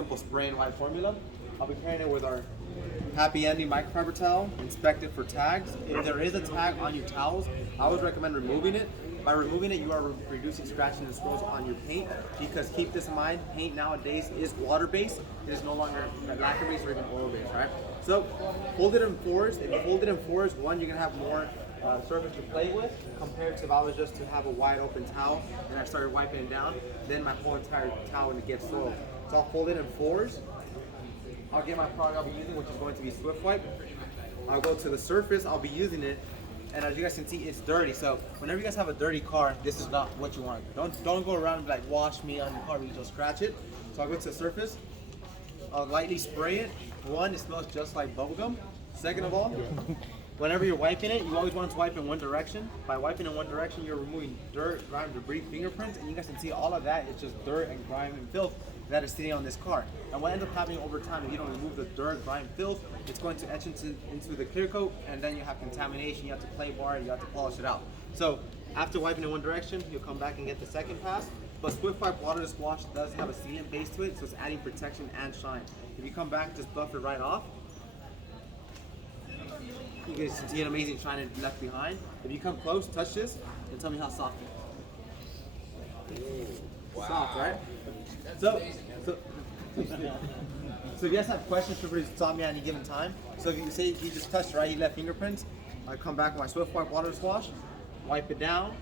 simple spray and wipe formula. I'll be pairing it with our Happy Ending microfiber towel, inspected for tags. If there is a tag on your towels, I would recommend removing it. By removing it, you are reducing scratching and scrolls on your paint, because keep this in mind, paint nowadays is water-based. It is no longer lacquer-based or even oil-based, right? So fold it in fours. If you fold it in fours, one, you're gonna have more surface to play with, compared to if I was just to have a wide open towel and I started wiping it down, then my whole entire towel would get soiled. So I'll fold it in fours. I'll get my product I'll be using, which is going to be Swift Wipe. I'll go to the surface, I'll be using it, and as you guys can see, it's dirty. So whenever you guys have a dirty car, this is not what you want. Don't go around and be like, wash me on your car, because you'll scratch it. So I'll go to the surface, I'll lightly spray it. One, it smells just like bubblegum. Second of all, whenever you're wiping it, you always want to wipe in one direction. By wiping in one direction, you're removing dirt, grime, debris, fingerprints, and you guys can see all of that is just dirt and grime and filth that is sitting on this car. And what ends up happening over time, if you don't remove the dirt, grime, filth, it's going to etch into the clear coat, and then you have contamination, you have to play bar, you have to polish it out. So after wiping in one direction, you'll come back and get the second pass. But Swift Wipe waterless wash does have a sealant base to it, so it's adding protection and shine. If you come back, just buff it right off. You guys can see an amazing shine it left behind. If you come close, touch this, and tell me how soft it is. Wow. Soft, right? So if you guys have questions, feel free to stop me at any given time. So if you say he just touched, right, he left fingerprints, I come back with my Swift Wipe waterless wash, wipe it down,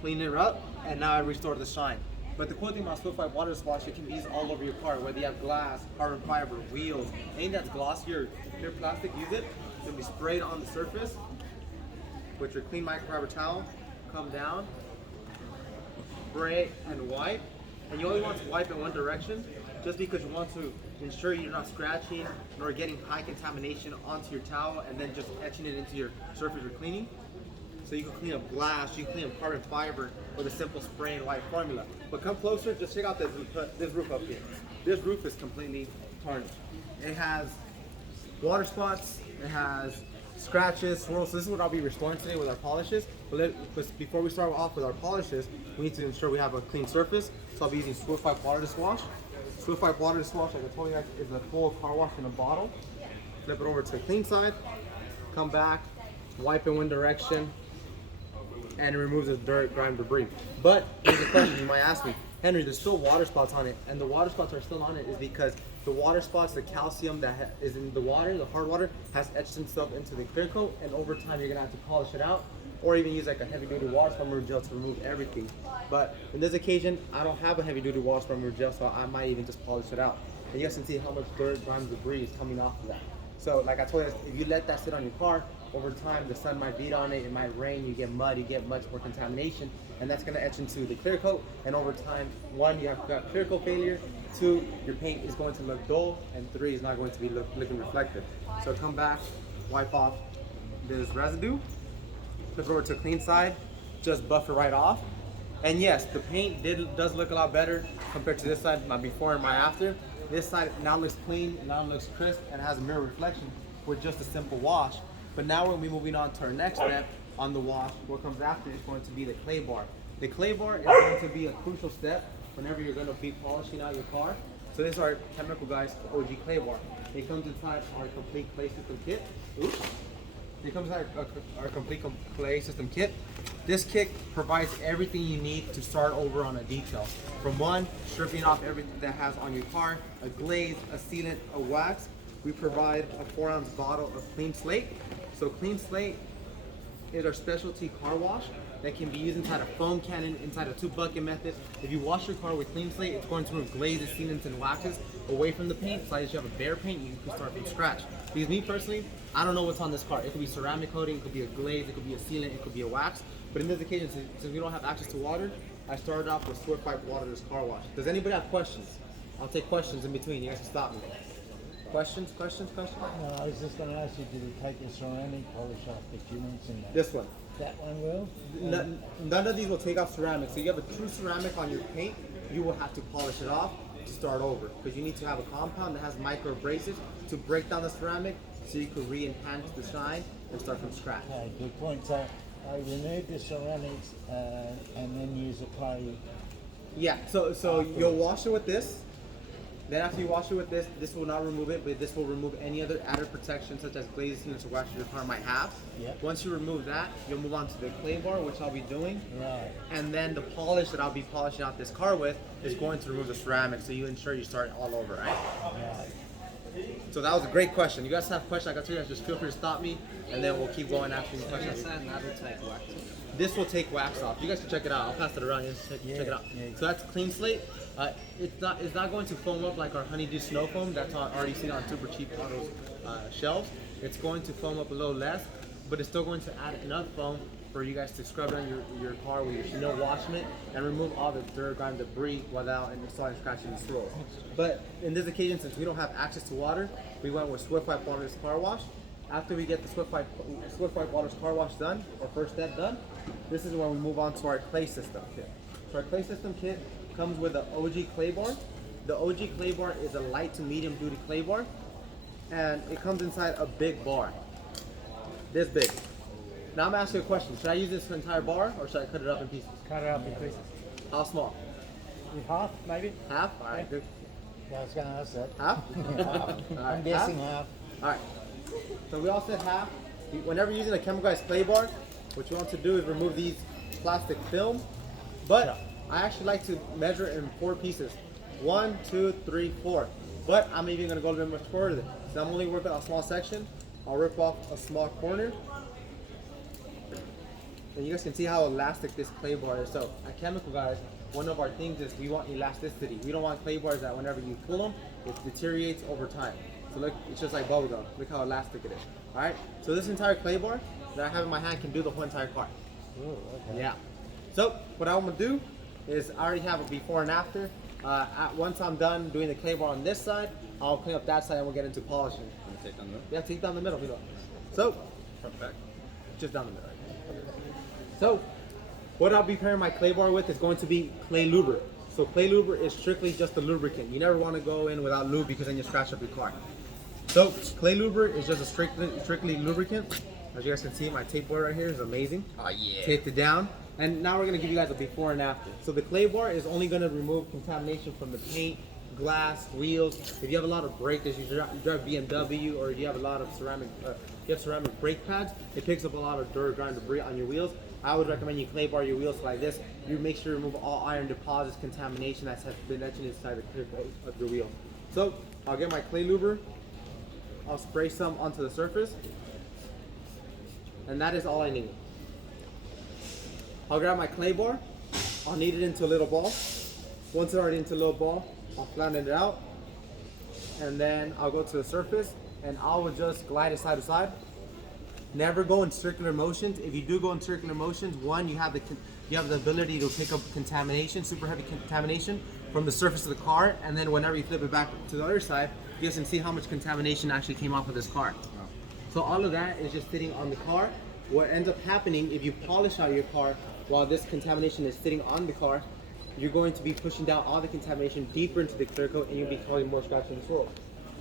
clean it up, and now I restore the shine. But the cool thing about Swift Wipe waterless wash, it can be used all over your car, whether you have glass, carbon fiber, wheels, anything that's glossy or clear plastic, use it. It's gonna be sprayed on the surface with your clean microfiber towel. Come down, spray and wipe. And you only want to wipe in one direction, just because you want to ensure you're not scratching nor getting high contamination onto your towel and then just etching it into your surface you're cleaning. So you can clean up glass, you can clean up carbon fiber with a simple spray and wipe formula. But come closer, just check out this roof up here. This roof is completely tarnished. It has water spots, it has scratches, swirls. So this is what I'll be restoring today with our polishes. But before we start off with our polishes, we need to ensure we have a clean surface. So I'll be using Swift Wipe waterless wash. Swift Wipe waterless wash, like I told you guys, is a full car wash in a bottle. Flip it over to the clean side, come back, wipe in one direction, and it removes the dirt, grime, debris. But here's a question you might ask me, Henry, there's still water spots on it, and the water spots are still on it is because the water spots, the calcium that is in the water, the hard water, has etched itself into the clear coat, and over time you're gonna have to polish it out, or even use like a heavy duty water spot remover gel to remove everything. But in this occasion, I don't have a heavy duty water spot remover gel, so I might even just polish it out. And you guys can see how much dirt, grime, debris is coming off of that. So like I told you, if you let that sit on your car, over time the sun might beat on it, it might rain, you get mud, you get much more contamination, and that's gonna etch into the clear coat, and over time, one, you have got clear coat failure, two, your paint is going to look dull, and three, is not going to be looking reflective. So come back, wipe off this residue, flip it over to the clean side, just buff it right off. And yes, the paint does look a lot better compared to this side, my before and my after. This side now looks clean, now looks crisp, and has a mirror reflection with just a simple wash. But now when we're moving on to our next step on the wash, what comes after is going to be the clay bar. The clay bar is going to be a crucial step whenever you're going to be polishing out your car. So this is our chemical guys, OG clay bar. It comes inside our complete clay system kit. Oops. It comes inside our complete clay system kit. This kit provides everything you need to start over on a detail. From one, stripping off everything that has on your car, a glaze, a sealant, a wax. We provide a 4-ounce bottle of clean slate. So clean slate is our specialty car wash that can be used inside a foam cannon, inside a 2-bucket method. If you wash your car with clean slate, it's going to remove glazes, sealants, and waxes away from the paint. So as you have a bare paint, you can start from scratch. Because me personally, I don't know what's on this car. It could be ceramic coating, it could be a glaze, it could be a sealant, it could be a wax. But in this occasion, since we don't have access to water, I started off with Swift Wipe waterless car wash. Does anybody have questions? I'll take questions in between. You guys can stop me. Questions? No, I was just going to ask you, did it take a ceramic polish off that you mentioned that? This one. That one will? None of these will take off ceramic. So you have a true ceramic on your paint, you will have to polish it off to start over. Because you need to have a compound that has micro abrasives to break down the ceramic so you can re-enhance the shine and start from scratch. Okay, good point. So I remove the ceramics and then use a clay. Yeah, so you'll wash it with this. Then after you wash it with this, this will not remove it, but this will remove any other added protection such as glazes or wax your car might have. Yep. Once you remove that, you'll move on to the clay bar, which I'll be doing. Right. And then the polish that I'll be polishing out this car with is going to remove the ceramic, so you ensure you start all over, right? Right. So that was a great question. You guys have questions, like I told you guys, just feel free to stop me, and then we'll keep going after the questions. This will take wax off. You guys can check it out. I'll pass it around. You guys check it out. Yeah. So that's clean slate. It's not going to foam up like our honeydew snow foam that's already seen on Supercheap Autos shelves. It's going to foam up a little less, but it's still going to add enough foam for you guys to scrub down your car with your Chanel washment and remove all the dirt, grime, debris without installing scratching and swirls. But in this occasion, since we don't have access to water, we went with Swift Wipe Waterless Car Wash. After we get the Swift Wipe Waterless Car Wash done, our first step done, this is when we move on to our clay system kit. So our clay system kit comes with an OG clay bar. The OG clay bar is a light to medium duty clay bar, and it comes inside a big bar, this big. Now I'm gonna ask you a question. Should I use this entire bar or should I cut it up in pieces? Cut it up in pieces. How small? Half, maybe? Half? Alright, good. Yeah, I was going to ask that. Half? I'm guessing half. Alright. So we all said half. Whenever you're using a chemicalized clay bar, what you want to do is remove these plastic film. But I actually like to measure in 4 pieces. 1, 2, 3, 4. But I'm even gonna go a little bit much further. So I'm only working on a small section. I'll rip off a small corner. And you guys can see how elastic this clay bar is. So at Chemical Guys, one of our things is we want elasticity. We don't want clay bars that whenever you pull them, it deteriorates over time. So look, it's just like bubble gum. Look how elastic it is. All right. So this entire clay bar that I have in my hand can do the whole entire car. Ooh, okay. Yeah. So what I'm gonna do is I already have a before and after. Once I'm done doing the clay bar on this side, I'll clean up that side and we'll get into polishing. Take down the middle? Yeah, take down the middle. So Front back. just down the middle. So, what I'll be pairing my clay bar with is going to be clay lubricant. So clay lubricant is strictly just a lubricant. You never want to go in without lube because then you scratch up your car. So clay lubricant is just a strictly lubricant. As you guys can see, my tape board right here is amazing. Oh yeah. Taped it down. And now we're going to give you guys a before and after. So the clay bar is only going to remove contamination from the paint, glass, wheels. If you have a lot of brake, as you drive BMW or you have a lot of ceramic brake pads, it picks up a lot of dirt, grime, debris on your wheels. I would recommend you clay bar your wheels like this. You make sure you remove all iron deposits, contamination that's been etched inside the clear coat of your wheel. So I'll get my clay lubricant. I'll spray some onto the surface, and that is all I need. I'll grab my clay bar. I'll knead it into a little ball. Once it's already into a little ball, I'll flatten it out, and then I'll go to the surface and I will just glide it side to side. Never go in circular motions. If you do go in circular motions, one, you have the ability to pick up contamination, super heavy contamination from the surface of the car, and then whenever you flip it back to the other side, you guys can see how much contamination actually came off of this car. So all of that is just sitting on the car. What ends up happening if you polish out your car while this contamination is sitting on the car, you're going to be pushing down all the contamination deeper into the clear coat and you'll be causing more scratches and swirls.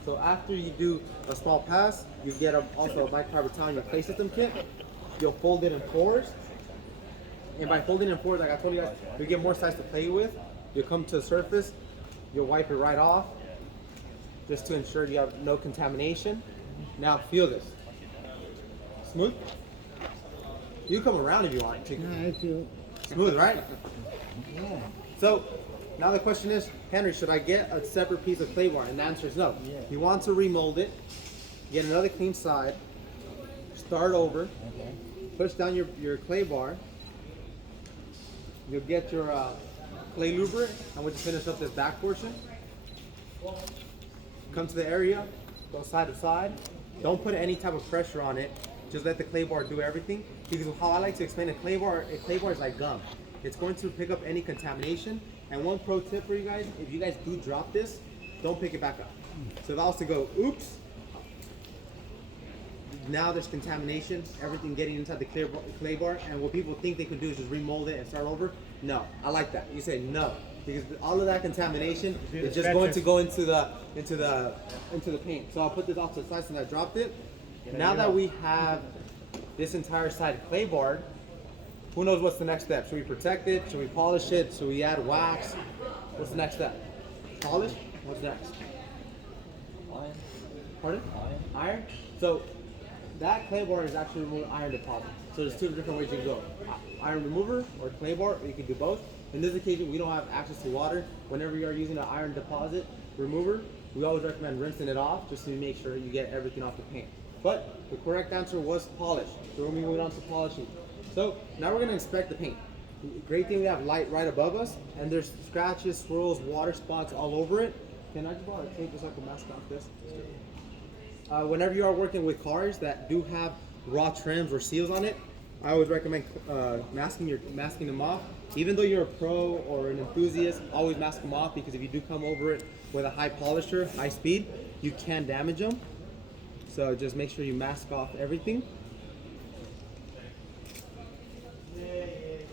So after you do a small pass, you get also a microfiber towel in your clay system kit. You'll fold it in fours. And by folding it in fours, like I told you guys, you get more size to play with. You'll come to the surface, you'll wipe it right off, just to ensure you have no contamination. Now feel this. Smooth? You come around if you want. No, I feel. Smooth, right? Yeah. So now the question is, Henry, should I get a separate piece of clay bar? And the answer is no. Yeah. You want to remold it, get another clean side, start over, Okay. push down your clay bar, you'll get your clay lubricant, and we'll just finish up this back portion. Come to the area, go side to side. Don't put any type of pressure on it. Just let the clay bar do everything. Because how I like to explain a clay bar is like gum. It's going to pick up any contamination. And one pro tip for you guys, if you guys do drop this, don't pick it back up. So if I was to go, oops, now there's contamination, everything getting inside the clay bar, and what people think they could do is just remold it and start over. No, I like that. You say no, because all of that contamination is just going to go into the paint. So I'll put this off to the side since I dropped it. Now that we have this entire side clay barred, who knows what's the next step? Should we protect it? Should we polish it? Should we add wax? What's the next step? Polish? What's next? Iron. Pardon? Iron. Iron? So that clay bar is actually removing iron deposit. So there's two different ways you can go. Iron remover or clay bar, or you can do both. In this occasion, we don't have access to water. Whenever you are using an iron deposit remover, we always recommend rinsing it off just to make sure you get everything off the paint. But the correct answer was polish. So we're moving on to polishing. So now we're gonna inspect the paint. Great thing, we have light right above us, and there's scratches, swirls, water spots all over it. Can I just borrow a tape just so I can mask off this? Whenever you are working with cars that do have raw trims or seals on it, I always recommend masking them off. Even though you're a pro or an enthusiast, always mask them off, because if you do come over it with a high polisher, high speed, you can damage them. So just make sure you mask off everything.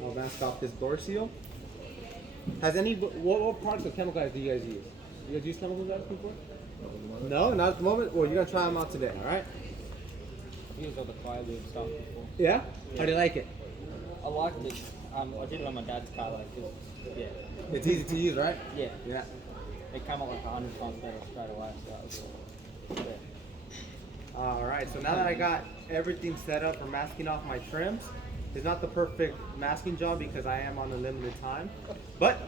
I'll mask off this door seal. Has what products or chemical guys do you guys use? You guys use chemical guys before? No, not at the moment. Well, you're gonna try them out today, all right? I've used all the fire lube stuff before. Yeah? How do you like it? I liked it. I did it on my dad's car, like, 'cause, yeah. It's easy to use, right? Yeah. Yeah. It came out like 100 times better straight away, so that was all. Yeah. All right, so now that I got everything set up for masking off my trims, it's not the perfect masking job because I am on a limited time, but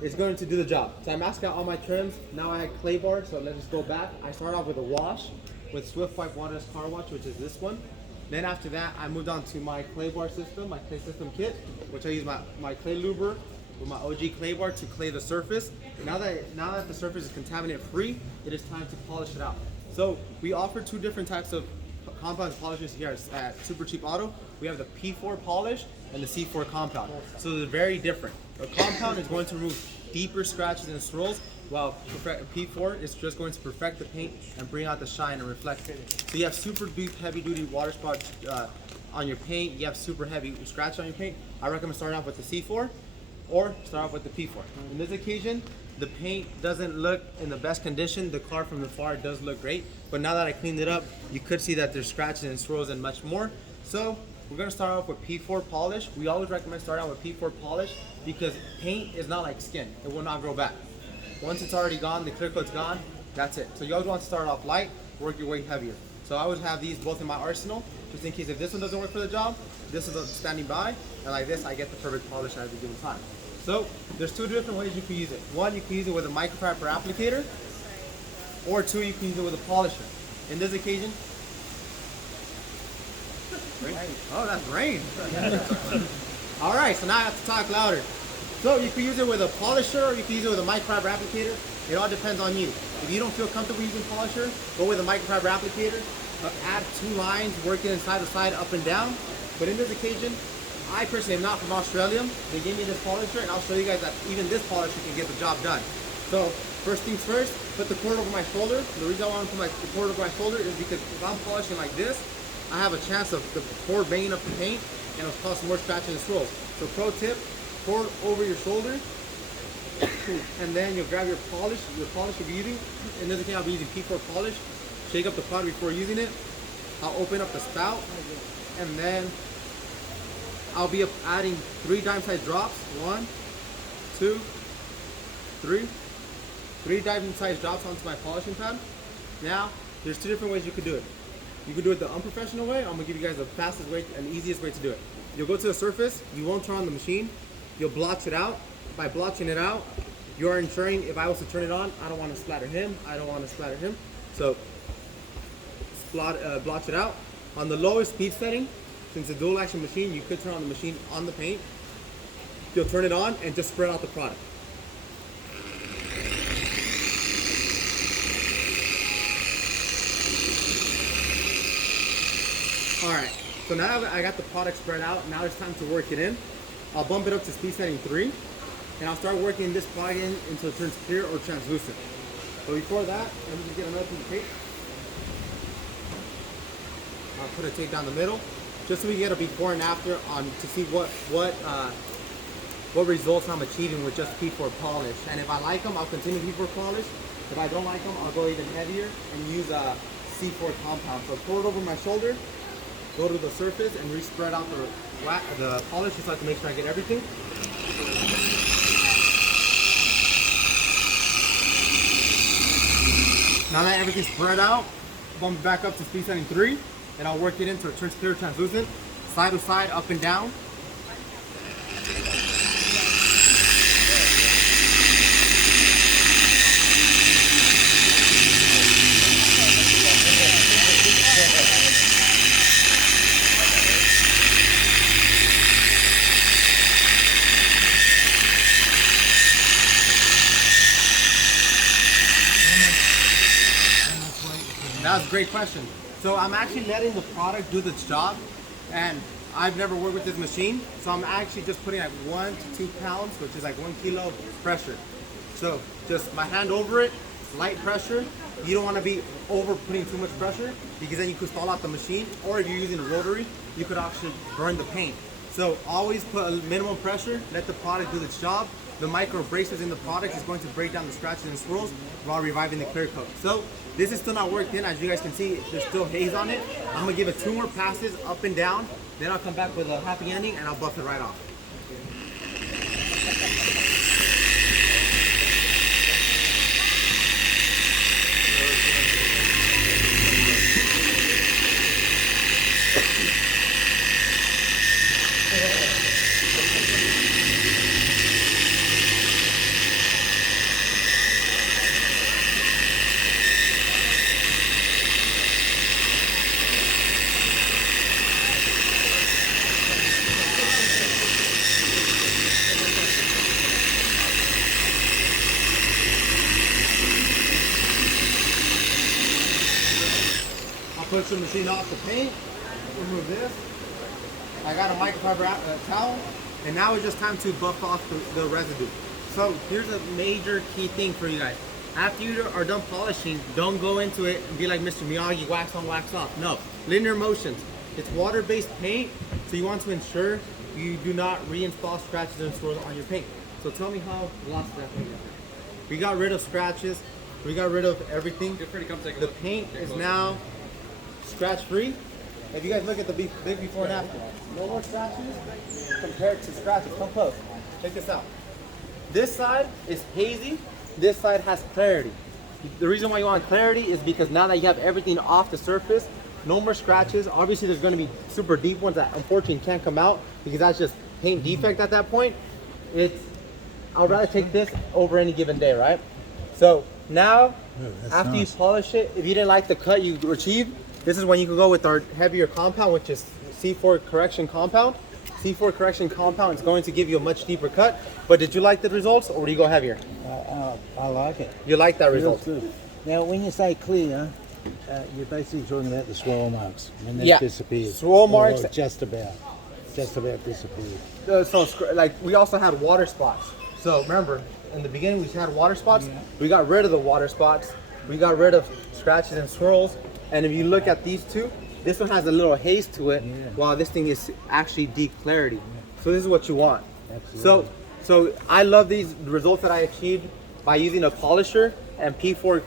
it's going to do the job. So I masked out all my trims. Now I have clay bar, so let's just go back. I start off with a wash with Swift Wipe Waterless Car Wash, which is this one. Then after that, I moved on to my clay bar system, my clay system kit, which I use my clay luber with my OG clay bar to clay the surface. Now that the surface is contaminant free, it is time to polish it out. So we offer two different types of compound polishes here at Supercheap Auto. We have the P4 polish and the C4 compound. So they're very different. The compound is going to remove deeper scratches and swirls, while P4 is just going to perfect the paint and bring out the shine and reflect it. So you have super deep, heavy duty water spots on your paint. You have super heavy scratch on your paint. I recommend starting off with the C4 or start off with the P4. In this occasion, the paint doesn't look in the best condition. The car from the far does look great, but now that I cleaned it up, you could see that there's scratches and swirls and much more. So we're gonna start off with P4 polish. We always recommend starting out with P4 polish because paint is not like skin. It will not grow back. Once it's already gone, the clear coat's gone, that's it. So you always want to start off light, work your way heavier. So I always have these both in my arsenal, just in case if this one doesn't work for the job, this is standing by, and like this, I get the perfect polish at every given time. So there's two different ways you can use it. One, you can use it with a microfiber applicator, or two, you can use it with a polisher. In this occasion, rain. Oh, that's rain. All right, so now I have to talk louder. So you can use it with a polisher, or you can use it with a microfiber applicator. It all depends on you. If you don't feel comfortable using polisher, go with a microfiber applicator. Add two lines, work it side to side, up and down. But in this occasion, I personally am not from Australia. They gave me this polisher, and I'll show you guys that even this polisher can get the job done. So first things first, put the cord over my shoulder. The reason I want to put the cord over my shoulder is because if I'm polishing like this, I have a chance of the cord banging up the paint and it'll cause some more scratches and swirls. So pro tip, cord over your shoulder, and then you'll grab your polish you'll be using. In this case, I'll be using P4 polish. Shake up the product before using it. I'll open up the spout, and then I'll be adding 3 dime-sized drops. 1, 2, 3. 3 dime-sized drops onto my polishing pad. Now, there's 2 different ways you could do it. You could do it the unprofessional way. I'm gonna give you guys the fastest way and easiest way to do it. You'll go to the surface, you won't turn on the machine, you'll blotch it out. By blotching it out, you are ensuring if I was to turn it on, I don't want to splatter him, I don't want to splatter him. So blotch it out. On the lowest speed setting, since it's a dual action machine, you could turn on the machine on the paint. You'll turn it on and just spread out the product. Alright, so now I got the product spread out, now it's time to work it in. I'll bump it up to speed setting 3, and I'll start working this product in until it turns clear or translucent. So before that, let me just get another piece of tape. I'll put a tape down the middle, just so we get a before and after to see what results I'm achieving with just P4 polish. And if I like them, I'll continue P4 polish. If I don't like them, I'll go even heavier and use C4 compound. So pour it over my shoulder, go to the surface, and re-spread out the polish just so I can make sure I get everything. Now that everything's spread out, bump it back up to speed setting 3, and I'll work it until it turns clear translucent, side to side, up and down. That was a great question. So I'm actually letting the product do its job, and I've never worked with this machine, so I'm actually just putting like 1 to 2 pounds, which is like 1 kilo pressure. So just my hand over it, light pressure. You don't want to be over putting too much pressure because then you could stall out the machine, or if you're using a rotary, you could actually burn the paint. So always put a minimum pressure, let the product do its job. The micro abrasives in the product is going to break down the scratches and swirls while reviving the clear coat. So this is still not worked in. As you guys can see, there's still haze on it. I'm gonna give it 2 more passes up and down. Then I'll come back with a happy ending and I'll buff it right off. Push the machine off the paint, remove this. I got a microfiber towel, and now it's just time to buff off the residue. So here's a major key thing for you guys. After you are done polishing, don't go into it and be like Mr. Miyagi, wax on, wax off. No, linear motions. It's water-based paint, so you want to ensure you do not reinstall scratches and swirls on your paint. So tell me how glossy that paint is. We got rid of scratches, we got rid of everything. The paint is now scratch free. If you guys look at the big before and after, no more scratches compared to scratches. Come close. Check this out. This side is hazy. This side has clarity. The reason why you want clarity is because now that you have everything off the surface, no more scratches. Obviously, there's going to be super deep ones that unfortunately can't come out because that's just paint defect at that point. I'd rather take this over any given day, right? So now, after you polish it, if you didn't like the cut you achieved, this is when you can go with our heavier compound, which is C4 correction compound. C4 correction compound is going to give you a much deeper cut. But did you like the results, or do you go heavier? I like it. You like that result? Good. Now, when you say clear, you're basically talking about the swirl marks when they disappeared. Swirl marks, just about disappeared. So, like, we also had water spots. So remember, in the beginning we had water spots. Yeah. We got rid of the water spots. We got rid of scratches and swirls. And if you look at these two, this one has a little haze to it, while this thing is actually deep clarity. Yeah. So this is what you want. Absolutely. So I love these results that I achieved by using a polisher and P4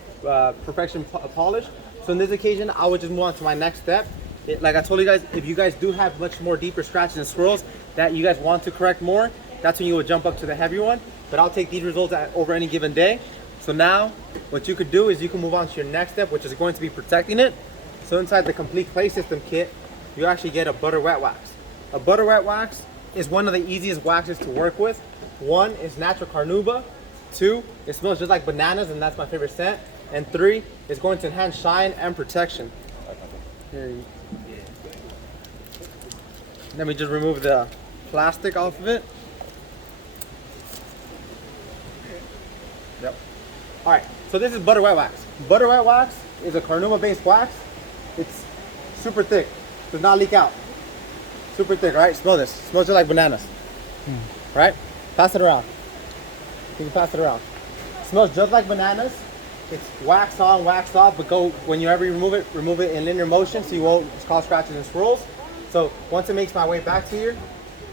perfection polish. So in this occasion, I would just move on to my next step. Like I told you guys, if you guys do have much more deeper scratches and swirls that you guys want to correct more, that's when you would jump up to the heavier one. But I'll take these results over any given day. So now, what you could do is you can move on to your next step, which is going to be protecting it. So inside the complete clay system kit, you actually get a butter wet wax. A butter wet wax is one of the easiest waxes to work with. 1 is natural carnauba. 2, it smells just like bananas, and that's my favorite scent. And 3, it's going to enhance shine and protection. Let me just remove the plastic off of it. Yep. All right, so this is butter wet wax. Butter wet wax is a carnauba based wax. It's super thick, does not leak out. Super thick, right? Smell this, smells just like bananas. Right? Pass it around. You can pass it around. Smells just like bananas. It's wax on, wax off, but whenever you remove it in linear motion so you won't cause scratches and swirls. So once it makes my way back to here,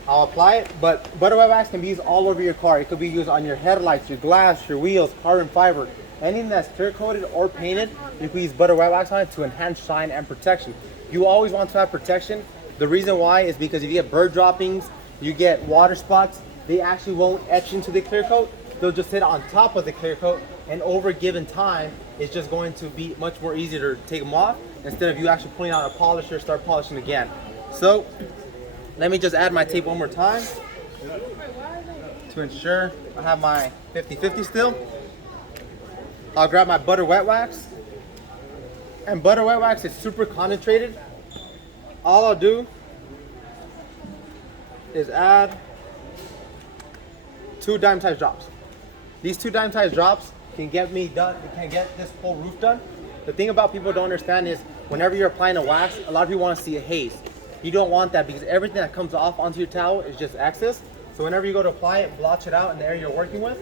I'll apply it. But butter wet wax can be used all over your car. It could be used on your headlights, your glass, your wheels, carbon fiber. Anything that's clear coated or painted, you can use butter wet wax on it to enhance shine and protection. You always want to have protection. The reason why is because if you get bird droppings, you get water spots, they actually won't etch into the clear coat. They'll just sit on top of the clear coat, and over given time, it's just going to be much more easier to take them off instead of you actually pulling out a polisher, start polishing again. So let me just add my tape one more time to ensure I have my 50-50 still. I'll grab my butter wet wax, and butter wet wax is super concentrated. All I'll do is add 2 dime-sized drops. These 2 dime-sized drops can get me done, can get this whole roof done. The thing about people don't understand is whenever you're applying a wax, a lot of people want to see a haze. You don't want that because everything that comes off onto your towel is just excess. So whenever you go to apply it, blotch it out in the area you're working with.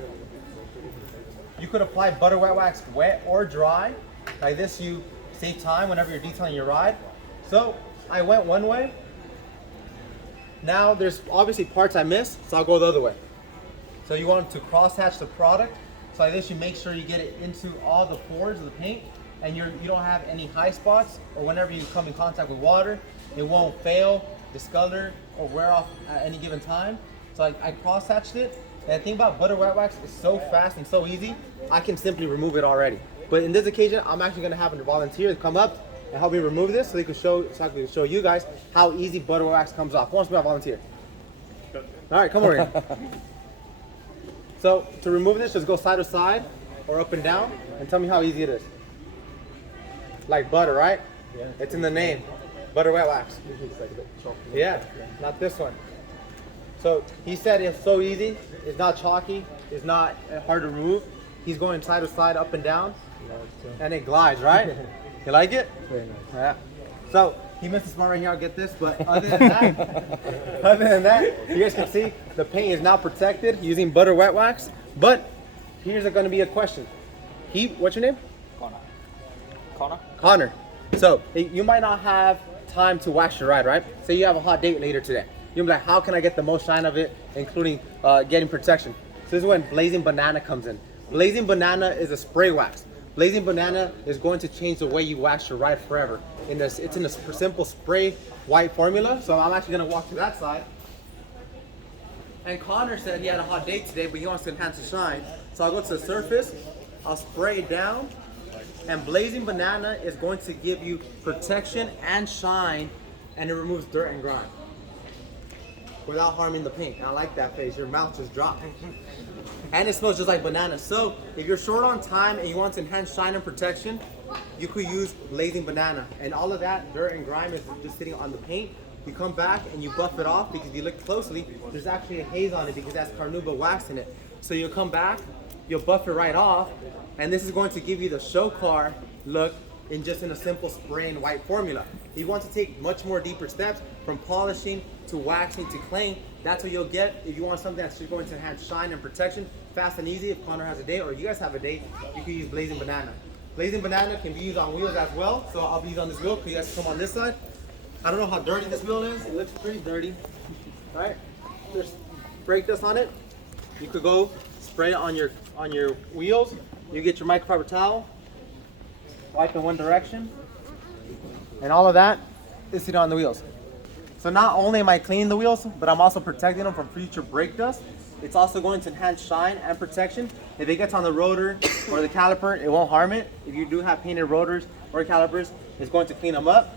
You could apply butter wet wax wet or dry. Like this, you save time whenever you're detailing your ride. So I went one way. Now there's obviously parts I missed, so I'll go the other way. So you want to cross hatch the product. So like this, you make sure you get it into all the pores of the paint, and you don't have any high spots, or whenever you come in contact with water, it won't fail, discolor, or wear off at any given time. So I cross hatched it. And the thing about butter wet wax is so fast and so easy, I can simply remove it already. But in this occasion, I'm actually gonna have a volunteer to come up and help me remove this so I can show you guys how easy butter wet wax comes off. Who wants to be my volunteer? All right, come over here. So to remove this, just go side to side or up and down and tell me how easy it is. Like butter, right? Yeah. It's in the name, butter wet wax. Yeah, not this one. So he said it's so easy, it's not chalky, it's not hard to remove. He's going side to side, up and down, and it glides, right? You like it? Very nice. Yeah. So he missed the spot right here, I'll get this, but other than that, you guys can see the paint is now protected using butter wet wax. But here's going to be a question. What's your name? Connor. So you might not have time to wax your ride, right? Say you have a hot date later today. You'll be like, how can I get the most shine of it, including getting protection? So this is when Blazing Banana comes in. Blazing Banana is a spray wax. Blazing Banana is going to change the way you wax your ride forever. It's in a simple spray white formula. So I'm actually going to walk to that side. And Connor said he had a hot day today, but he wants to enhance the shine. So I'll go to the surface, I'll spray it down, and Blazing Banana is going to give you protection and shine, and it removes dirt and grime without harming the paint. And I like that face, your mouth just dropped. And it smells just like banana. So if you're short on time and you want to enhance shine and protection, you could use Blazing Banana. And all of that dirt and grime is just sitting on the paint. You come back and you buff it off, because if you look closely, there's actually a haze on it because that's carnauba wax in it. So you'll come back, you'll buff it right off, and this is going to give you the show car look in a simple spray and white formula. If you want to take much more deeper steps from polishing to waxing to claying, that's what you'll get. If you want something that's just going to enhance shine and protection, fast and easy, if Connor has a date or you guys have a date, you can use Blazing Banana. Blazing Banana can be used on wheels as well, so I'll be used on this wheel because you guys come on this side. I don't know how dirty this wheel is. It looks pretty dirty. All right, there's brake dust on it. You could go spray it on your wheels. You get your microfiber towel, wipe in one direction, and all of that is sitting on the wheels. So not only am I cleaning the wheels, but I'm also protecting them from future brake dust. It's also going to enhance shine and protection. If it gets on the rotor or the caliper, it won't harm it. If you do have painted rotors or calipers, it's going to clean them up.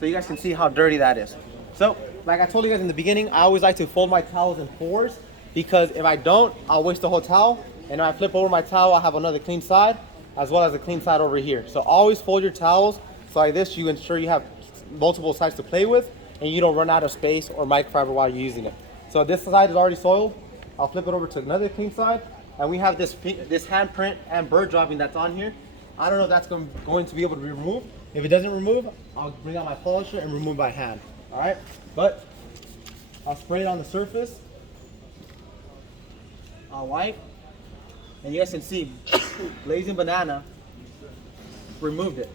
So you guys can see how dirty that is. So like I told you guys in the beginning, I always like to fold my towels in fours, because if I don't, I'll waste the whole towel. And if I flip over my towel, I'll have another clean side as well as a clean side over here. So always fold your towels. So like this, you ensure you have multiple sides to play with and you don't run out of space or microfiber while you're using it. So this side is already soiled. I'll flip it over to another clean side. And we have this handprint and bird dropping that's on here. I don't know if that's going to be able to be removed. If it doesn't remove, I'll bring out my polisher and remove by hand. All right, but I'll spray it on the surface. I'll wipe, and you guys can see Blazing Banana removed it.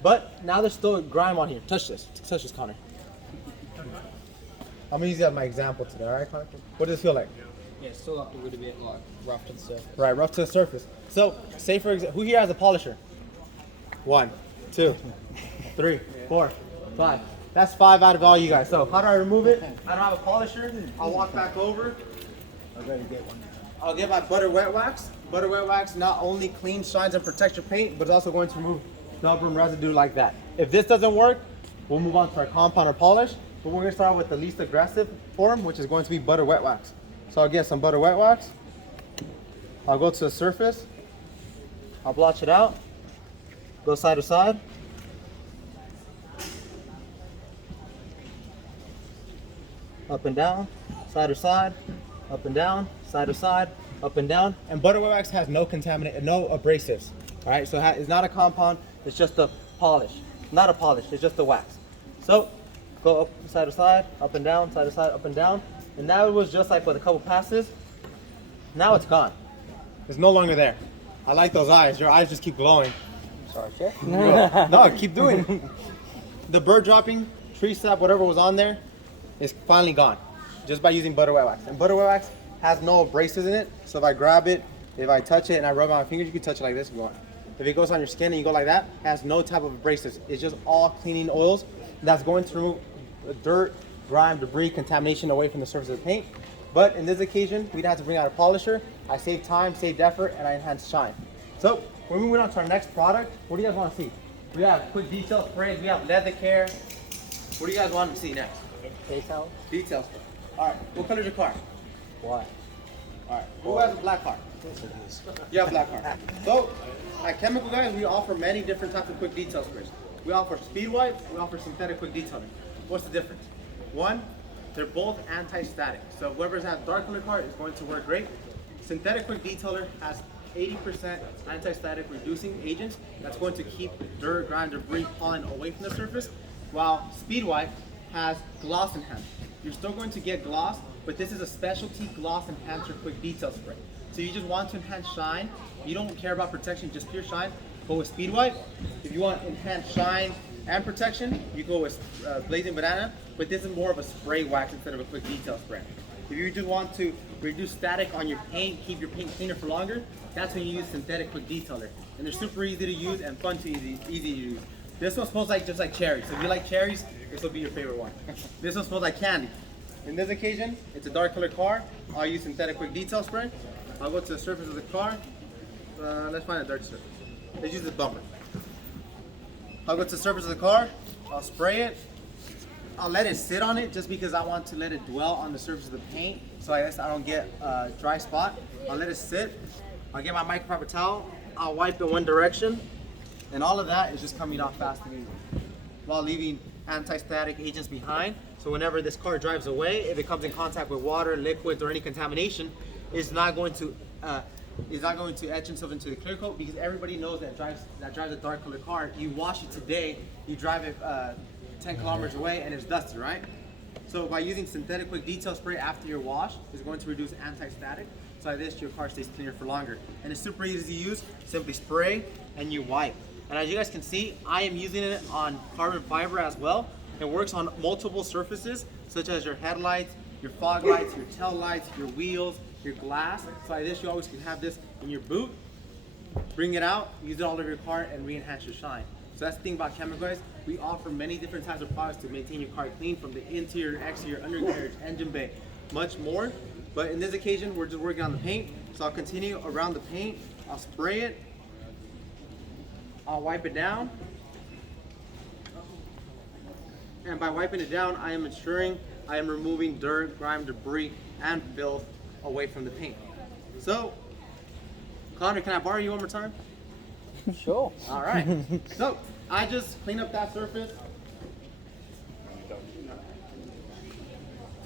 But now there's still grime on here. Touch this, Connor. I'm gonna use that as my example today, all right, Connor? What does it feel like? Yeah, it's still up a little bit like rough to the surface. Right, rough to the surface. So, say for example, who here has a polisher? 1, 2, 3, 4, 5. That's 5 out of all you guys. So how do I remove it? I don't have a polisher. I'll walk back over. I'll go to get one. I'll get my butter wet wax. butter wet wax not only cleans, shines, and protects your paint, but it's also going to remove stubborn residue like that. If this doesn't work, we'll move on to our compound or polish. But we're gonna start with the least aggressive form, which is going to be butter wet wax. So I'll get some butter wet wax. I'll go to the surface. I'll blotch it out. Go side to side. Up and down, side to side, up and down, side to side, up and down. And butter wet wax has no contaminant, no abrasives. All right, so it's not a compound, it's just a polish. Not a polish, it's just a wax. So go up side to side, up and down, side to side, up and down. And now it was just like with a couple passes. Now it's gone. It's no longer there. I like those eyes. Your eyes just keep glowing. Sorry, chef. No, keep doing it. The bird dropping, tree sap, whatever was on there is finally gone just by using butter wet wax. And butter wet wax has no abrasives in it. So if I grab it, if I touch it and I rub it on my fingers, you can touch it like this if you want. If it goes on your skin and you go like that, it has no type of abrasives. It's just all cleaning oils that's going to remove dirt, grime, debris, contamination away from the surface of the paint. But in this occasion, we didn't have to bring out a polisher. I saved time, saved effort, and I enhanced shine. So we're moving on to our next product. What do you guys want to see? We have quick detail sprays, we have leather care. What do you guys want to see next? Detail? Detail spray. All right, what color is your car? Why? All right, who has a black car? You have a black car. So, at Chemical Guys, we offer many different types of quick detail sprays. We offer speed wipe, we offer synthetic quick detailing. What's the difference? One, they're both anti-static. So whoever has a dark color car is going to work great. Synthetic quick detailer has 80% anti-static reducing agents that's going to keep dirt, grime, debris, pollen away from the surface, while speed wipe has gloss enhancer. You're still going to get gloss, but this is a specialty gloss enhancer quick detail spray. So you just want to enhance shine. You don't care about protection, just pure shine. But with speed wipe, if you want enhanced shine and protection, you go with blazing banana, but this is more of a spray wax instead of a quick detail spray. If you just want to reduce static on your paint, keep your paint cleaner for longer, that's when you use synthetic quick detailer. And they're super easy to use and fun to easy to use. This one smells like just like cherries. So if you like cherries, this will be your favorite one. This one smells like candy. In this occasion, it's a dark colored car. I'll use synthetic quick detail spray. I'll go to the surface of the car. Let's find a dirty surface. Let's use this bumper. I'll go to the surface of the car. I'll spray it. I'll let it sit on it just because I want to let it dwell on the surface of the paint, so I guess I don't get a dry spot. I'll let it sit. I'll get my microfiber towel. I'll wipe in one direction, and all of that is just coming off fast and easy, while leaving anti-static agents behind. So whenever this car drives away, if it comes in contact with water, liquids, or any contamination, it's not going to etch itself into the clear coat, because everybody knows that drives a dark colored car. You wash it today, you drive it 10 kilometers away, and it's dusty, right? So by using synthetic quick detail spray after your wash, it's going to reduce anti-static. So like this, your car stays cleaner for longer. And it's super easy to use. Simply spray and you wipe. And as you guys can see, I am using it on carbon fiber as well. It works on multiple surfaces, such as your headlights, your fog lights, your tail lights, your wheels, your glass. So like this, you always can have this in your boot, bring it out, use it all over your car, and re-enhance your shine. So that's the thing about Chemical Guys. We offer many different types of products to maintain your car clean, from the interior, exterior, undercarriage, engine bay, much more. But in this occasion, we're just working on the paint. So I'll continue around the paint. I'll spray it. I'll wipe it down. And by wiping it down, I am ensuring I am removing dirt, grime, debris, and filth away from the paint. So, Connor, can I borrow you one more time? Sure. All right. So, I just clean up that surface.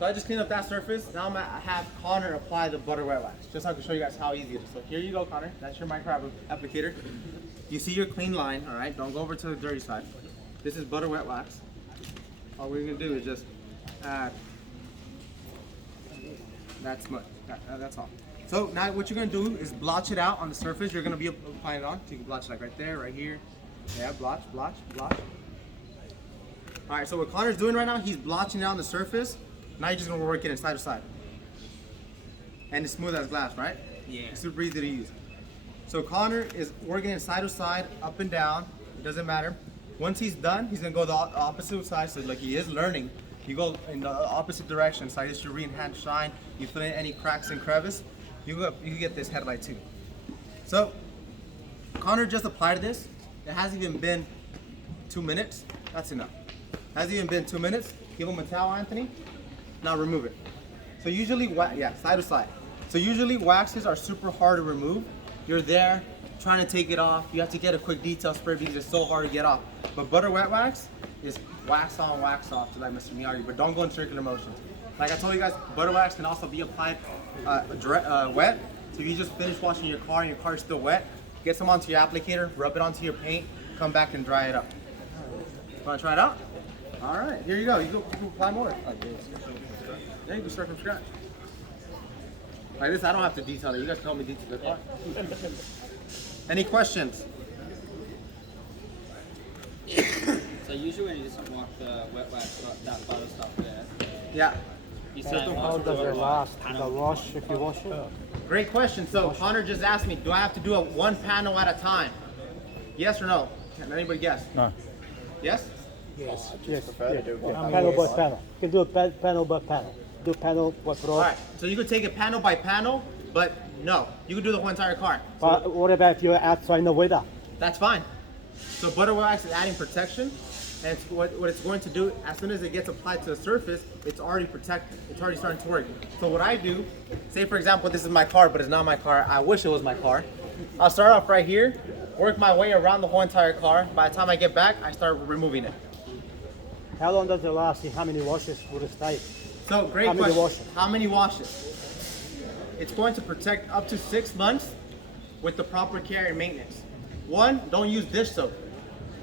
Now I'm gonna have Connor apply the butter wet wax, just so I can show you guys how easy it is. So here you go, Connor. That's your micro applicator. You see your clean line, all right? Don't go over to the dirty side. This is butter wet wax. All we're gonna do is just add that smudge. That's all. So now what you're gonna do is blotch it out on the surface. You're gonna be applying it on. So you can blotch it like right there, right here. Yeah, blotch, blotch, blotch. All right, so what Connor's doing right now, he's blotching it on the surface. Now you're just gonna work it side to side. And it's smooth as glass, right? Yeah. It's super easy to use. So Connor is working it side to side, up and down. It doesn't matter. Once he's done, he's gonna go the opposite side. So like he is learning. You go in the opposite direction. So I just re-enhance shine. You fill in any cracks and crevice. You get this headlight too. So, Connor just applied this. It hasn't even been 2 minutes. That's enough. Hasn't even been 2 minutes. Give him a towel, Anthony. Now remove it. So usually, side to side. So usually waxes are super hard to remove. You're there trying to take it off. You have to get a quick detail spray because it's so hard to get off. But butter wet wax is wax on, wax off, just like Mr. Miyagi. But don't go in circular motions. Like I told you guys, butter wax can also be applied wet. So if you just finish washing your car and your car is still wet, get some onto your applicator, rub it onto your paint, come back and dry it up. Want to try it out? All right, here you go. You go apply more. Then you can start from scratch. Like this, I don't have to detail it. You guys can help me detail the car. Any questions? So usually when you just walk the wet wax, that butter stuff there, Yeah. you say How does it last? The wash, if you wash it? Great question. So Connor just asked me, do I have to do it one panel at a time? Yes or no? Can anybody guess? No. Yes? Yes. Panel by panel. You can do a panel by panel. Do panel by panel. All right. So you could take it panel by panel, but no, you could do the whole entire car. But what about if you're outside in the weather? That's fine. So butter wax is adding protection, and what it's going to do, as soon as it gets applied to the surface, it's already protected. It's already starting to work. So what I do, say for example, this is my car, but it's not my car. I wish it was my car. I'll start off right here, work my way around the whole entire car. By the time I get back, I start removing it. How long does it last? How many washes would it stay? So great How many question. washes? How many washes? It's going to protect up to 6 months with the proper care and maintenance. One, don't use dish soap.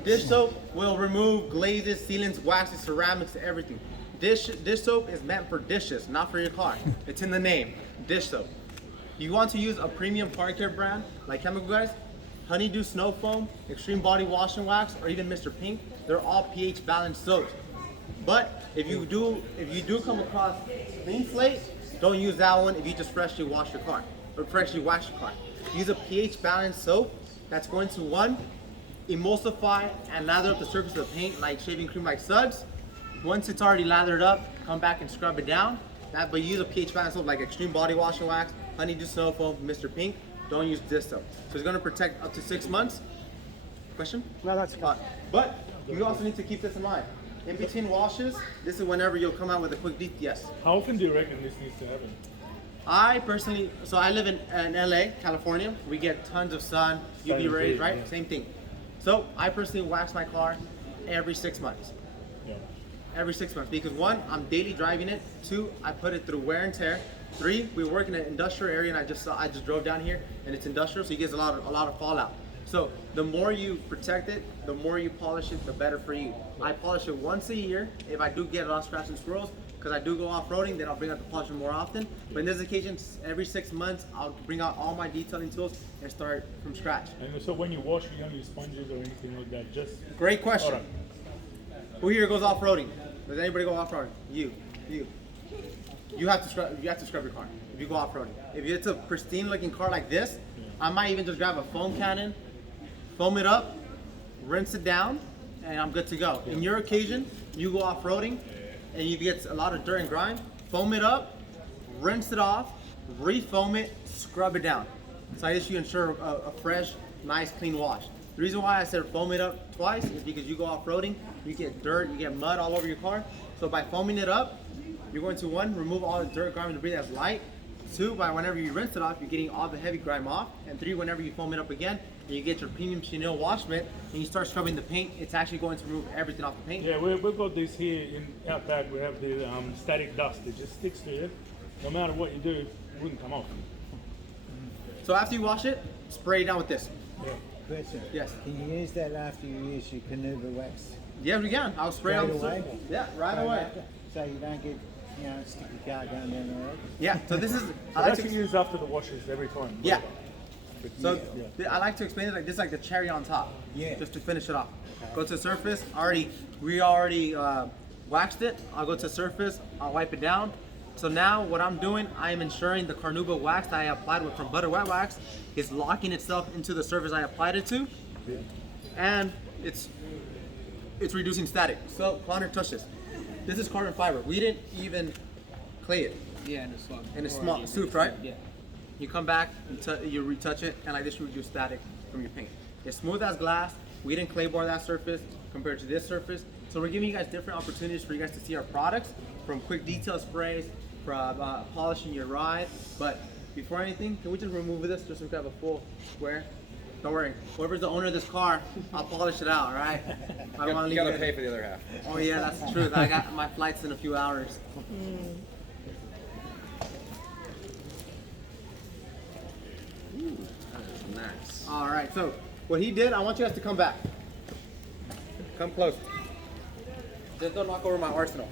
Dish soap will remove glazes, sealants, waxes, ceramics, everything. Dish soap is meant for dishes, not for your car. It's in the name, dish soap. You want to use a premium car care brand like Chemical Guys, Honeydew Snow Foam, Extreme Body Wash and Wax, or even Mr. Pink. They're all pH balanced soaps. But if you do come across Clean Slate, don't use that one if you just freshly wash your car or freshly wash your car. Use a pH balanced soap that's going to, one, emulsify and lather up the surface of the paint like shaving cream, like suds. Once it's already lathered up, come back and scrub it down. But use a pH balanced soap like Extreme Body Wash and Wax, Honeydew Snow Foam, Mr. Pink. Don't use dish soap. So it's going to protect up to 6 months. Question? No, that's good. But you also need to keep this in mind. In between washes, this is whenever you'll come out with a quick deep yes. How often do you reckon this needs to happen? I personally, so I live in LA, California. We get tons of sun, UV rays, right? Yeah. Same thing. So I personally wax my car every 6 months. Yeah. Every 6 months, because one, I'm daily driving it. Two, I put it through wear and tear. Three, we work in an industrial area, and I just drove down here, and it's industrial, so you get a lot of fallout. So the more you protect it, the more you polish it, the better for you. I polish it once a year. If I do get a lot of scratches and swirls, because I do go off-roading, then I'll bring out the polisher more often. But in this occasion, every 6 months, I'll bring out all my detailing tools and start from scratch. And so when you wash, you don't use sponges or anything like that. Just Great question. Alright. Who here goes off-roading? Does anybody go off-roading? You. You have to scrub your car if you go off-roading. If it's a pristine-looking car like this, I might even just grab a foam cannon, foam it up, rinse it down, and I'm good to go. In your occasion, you go off-roading and you get a lot of dirt and grime, foam it up, rinse it off, re-foam it, scrub it down. So I guess you ensure a fresh, nice, clean wash. The reason why I said foam it up twice is because you go off-roading, you get dirt, you get mud all over your car. So by foaming it up, you're going to, one, remove all the dirt, grime, and debris that's light. Two, by whenever you rinse it off, you're getting all the heavy grime off. And three, whenever you foam it up again, and you get your premium chenille wash mitt, and you start scrubbing the paint, it's actually going to remove everything off the paint. yeah, we've got this here in our bag. We have the static dust. It just sticks to it. No matter what you do, it wouldn't come off. So after you wash it, spray it down with this. Yeah. Question. Yes. Can you use that after you use your Canuba wax? Yeah, we can. I'll spray it on the Right away? surface. Yeah, right away. So you don't get, stick your car going down the road? Yeah, so this is, I like That's to, used after the washes every time. yeah. But So yeah. I like to explain it like this, like the cherry on top. Yeah. Just to finish it off. Go to the surface. We already waxed it. I'll go to the surface. I'll wipe it down. So now what I'm doing, I am ensuring the Carnauba wax that I applied with from Butter Wet Wax is locking itself into the surface I applied it to, and it's reducing static. So Connor, touch this. This is carbon fiber. We didn't even clay it. Yeah, and it's like And it's small, souped, right? Yeah. You come back, you retouch it, and like this, you reduce static from your paint. It's smooth as glass. We didn't claymore that surface compared to this surface. So we're giving you guys different opportunities for you guys to see our products, from quick detail sprays, from polishing your ride. But before anything, can we just remove this just so we can have a full square? Don't worry, whoever's the owner of this car, I'll polish it out, all right? I don't want to leave You gotta it. pay for the other half. Oh yeah, that's the truth. I got my flight's in a few hours. Nice. All right, so what he did, I want you guys to come back. Come close. Just don't knock over my arsenal.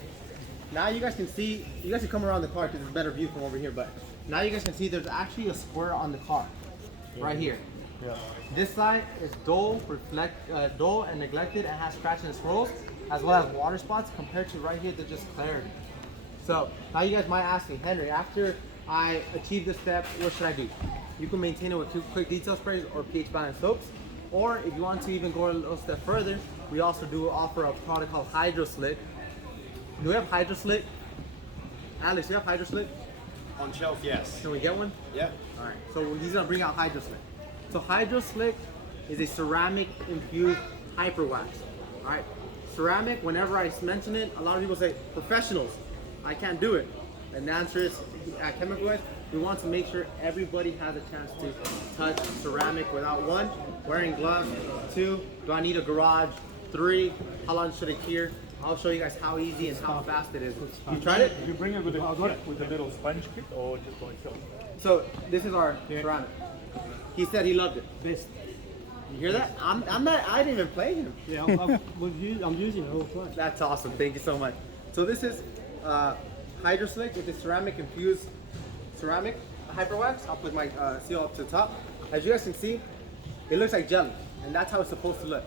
Now you guys can see, you guys can come around the car because it's a better view from over here, but now you guys can see there's actually a square on the car, right here. Yeah. This side is dull, dull and neglected, and has scratches and swirls, as well as water spots, compared to right here, they're just clarity. So now you guys might ask me, Henry, after I achieve this step, what should I do? You can maintain it with quick detail sprays or pH balanced soaps, or if you want to even go a little step further, we also do offer a product called Hydro Slick. Do we have Hydro Slick? Alex, do you have Hydro Slick? On shelf, yes. Can we get one? Yeah. All right, so he's gonna bring out Hydro Slick. So Hydro Slick is a ceramic infused hyper wax. All right, ceramic. Whenever I mention it, a lot of people say professionals. I can't do it. And the answer is, at Chemical Guys, we want to make sure everybody has a chance to touch ceramic without one, wearing gloves, two, do I need a garage, three, how long should it cure? I'll show you guys how easy and how fast it is. You tried it? You bring it with a little sponge kit or just by itself? So this is our ceramic. He said he loved it. Best. You hear that? I didn't even play him. Yeah, I'm using it all the time. That's awesome. Thank you so much. So this is Hydro Slick with the ceramic infused ceramic hyper wax. I'll put my seal up to the top. As you guys can see, it looks like jelly, and that's how it's supposed to look.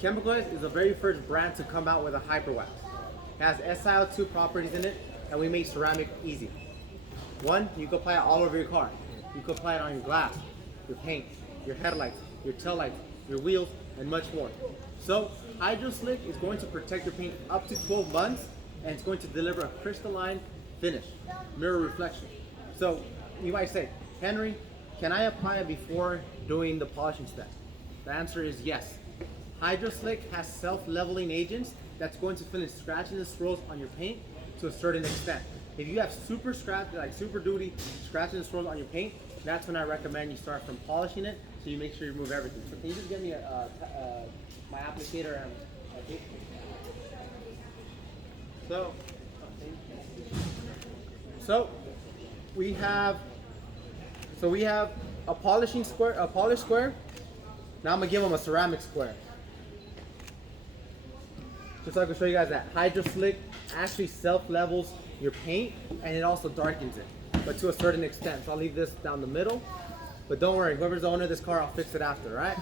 Chemical Guys is the very first brand to come out with a hyper wax. It has SiO2 properties in it, and we make ceramic easy. One, you can apply it all over your car. You can apply it on your glass, your paint, your headlights, your tail lights, your wheels, and much more. So Hydro Slick is going to protect your paint up to 12 months, and it's going to deliver a crystalline finish, mirror reflection. So you might say, Henry, can I apply it before doing the polishing step? The answer is yes. Hydro Slick has self-leveling agents that's going to finish scratches and swirls on your paint to a certain extent. If you have super duty scratches and swirls on your paint, that's when I recommend you start from polishing it, so you make sure you remove everything. So can you just give me my applicator and tape? So we have a polishing square, a polished square. Now I'm gonna give them a ceramic square. Just so I can show you guys that Hydro Slick actually self-levels your paint, and it also darkens it, but to a certain extent. So I'll leave this down the middle, but don't worry, whoever's the owner of this car, I'll fix it after, right?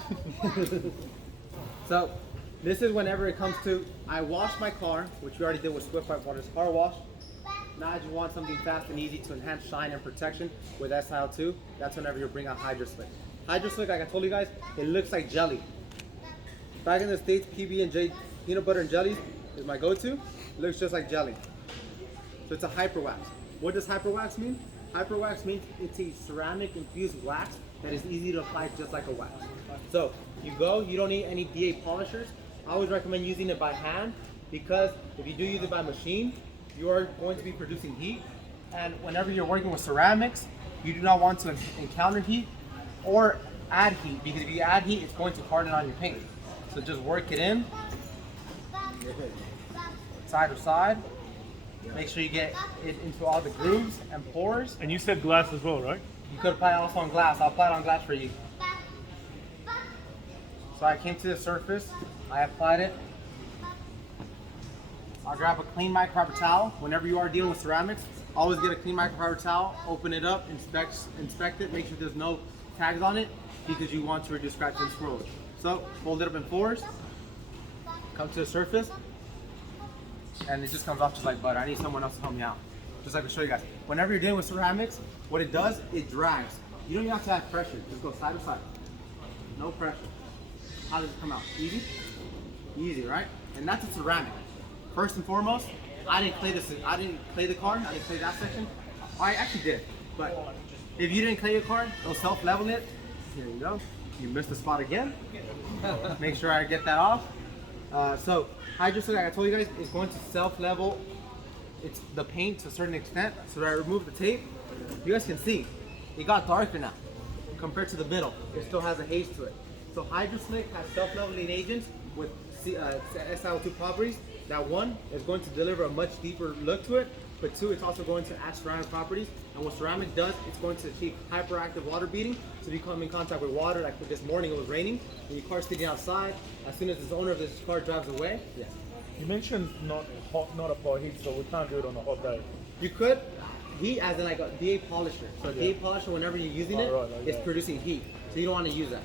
So this is whenever it comes to, I wash my car, which we already did with Swift White Water's car wash. Now I just want something fast and easy to enhance shine and protection with SiO2. That's whenever you bring out Hydro Slick. Hydro Slick, like I told you guys, it looks like jelly. Back in the States, PB&J peanut butter and jellies is my go-to. It looks just like jelly. So it's a hyper wax. What does hyper wax mean? Hyper wax means it's a ceramic infused wax that is easy to apply just like a wax. So you don't need any DA polishers. I always recommend using it by hand, because if you do use it by machine, you are going to be producing heat. And whenever you're working with ceramics, you do not want to encounter heat or add heat, because if you add heat, it's going to harden on your paint. So just work it in, side to side. Make sure you get it into all the grooves and pores. And you said glass as well, right? You could apply it also on glass. I'll apply it on glass for you. So I came to the surface, I applied it. I'll grab a clean microfiber towel. Whenever you are dealing with ceramics, always get a clean microfiber towel, open it up, inspect it, make sure there's no tags on it, because you want to reduce scratches and swirls. So fold it up in fours, come to the surface, and it just comes off just like butter. I need someone else to help me out. Just like I show you guys. Whenever you're dealing with ceramics, what it does, it drags. You don't even have to have pressure. Just go side to side. No pressure. How does it come out? Easy? Easy, right? And that's a ceramic. First and foremost, I didn't clay the car. I didn't clay that section. I actually did, but If you didn't clean your car, it'll self-level it. Here you go. You missed the spot again. Make sure I get that off. So hydro, like I told you guys, is going to self-level it's the paint to a certain extent. So I remove the tape. You guys can see it got darker now compared to the middle. It still has a haze to it. So Hydro Slick has self-leveling agents with SiO2 properties. That one is going to deliver a much deeper look to it, but two, it's also going to add ceramic properties. And what ceramic does, it's going to achieve hyperactive water beading. So if you come in contact with water, like this morning it was raining, and your car's sitting outside, as soon as the owner of this car drives away, You mentioned not apply heat, so we can't do it on a hot day. you could heat as in like a DA polisher. So a DA polisher, whenever you're using it, it's producing heat. So you don't want to use that.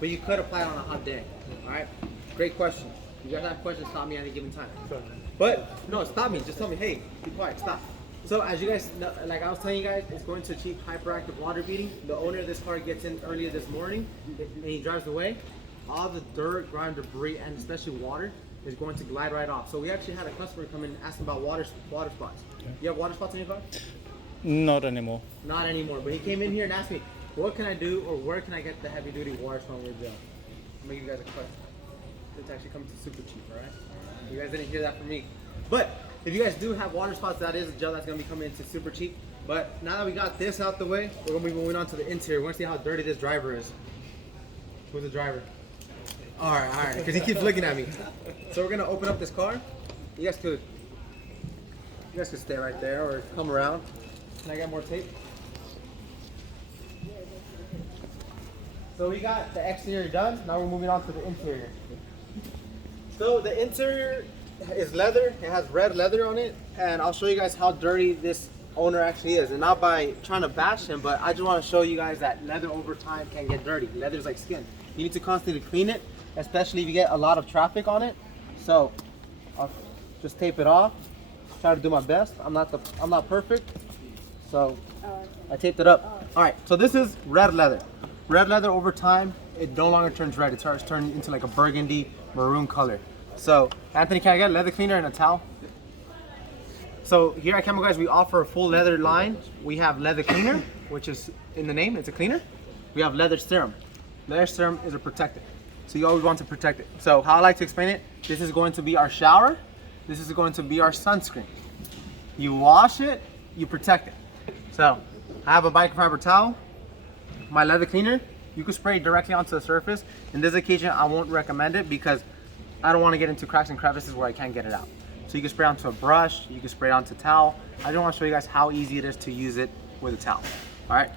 But you could apply it on a hot day. All right? Great question. You guys have questions, stop me at any given time. But no, stop me. Just tell me, hey, be quiet, stop. So as you guys know, like I was telling you guys, it's going to achieve hyperactive water beading. The owner of this car gets in earlier this morning and he drives away. All the dirt, grime, debris, and especially water is going to glide right off. So we actually had a customer come in and ask about water spots. You have water spots in your car? Not anymore. Not anymore. But he came in here and asked me, what can I do or where can I get the heavy duty water spot with gel? I'm gonna give you guys a question. It's actually coming to Supercheap, alright? You guys didn't hear that from me. But if you guys do have water spots, that is a gel that's gonna be coming into Supercheap. But now that we got this out the way, we're gonna be moving on to the interior. We're gonna see how dirty this driver is. Who's the driver? Alright, because he keeps looking at me. So we're gonna open up this car. You guys could stay right there or come around. Can I get more tape? So we got the exterior done. Now we're moving on to the interior. So the interior is leather. It has red leather on it, and I'll show you guys how dirty this owner actually is. And not by trying to bash him, but I just want to show you guys that leather over time can get dirty. Leather's like skin. You need to constantly clean it, especially if you get a lot of traffic on it. So I'll just tape it off. Try to do my best. I'm not perfect, so I taped it up. All right. So this is red leather. Red leather over time, it no longer turns red. It starts turning into like a burgundy maroon color. So Anthony, can I get a leather cleaner and a towel? So here at Camel Guys, we offer a full leather line. We have leather cleaner, which is in the name, it's a cleaner. We have leather serum. Leather serum is a protectant. So you always want to protect it. So how I like to explain it, this is going to be our shower. This is going to be our sunscreen. You wash it, you protect it. So I have a microfiber towel, my leather cleaner. You can spray directly onto the surface. In this occasion, I won't recommend it because I don't want to get into cracks and crevices where I can't get it out. So you can spray onto a brush, you can spray onto a towel. I just want to show you guys how easy it is to use it with a towel. All right,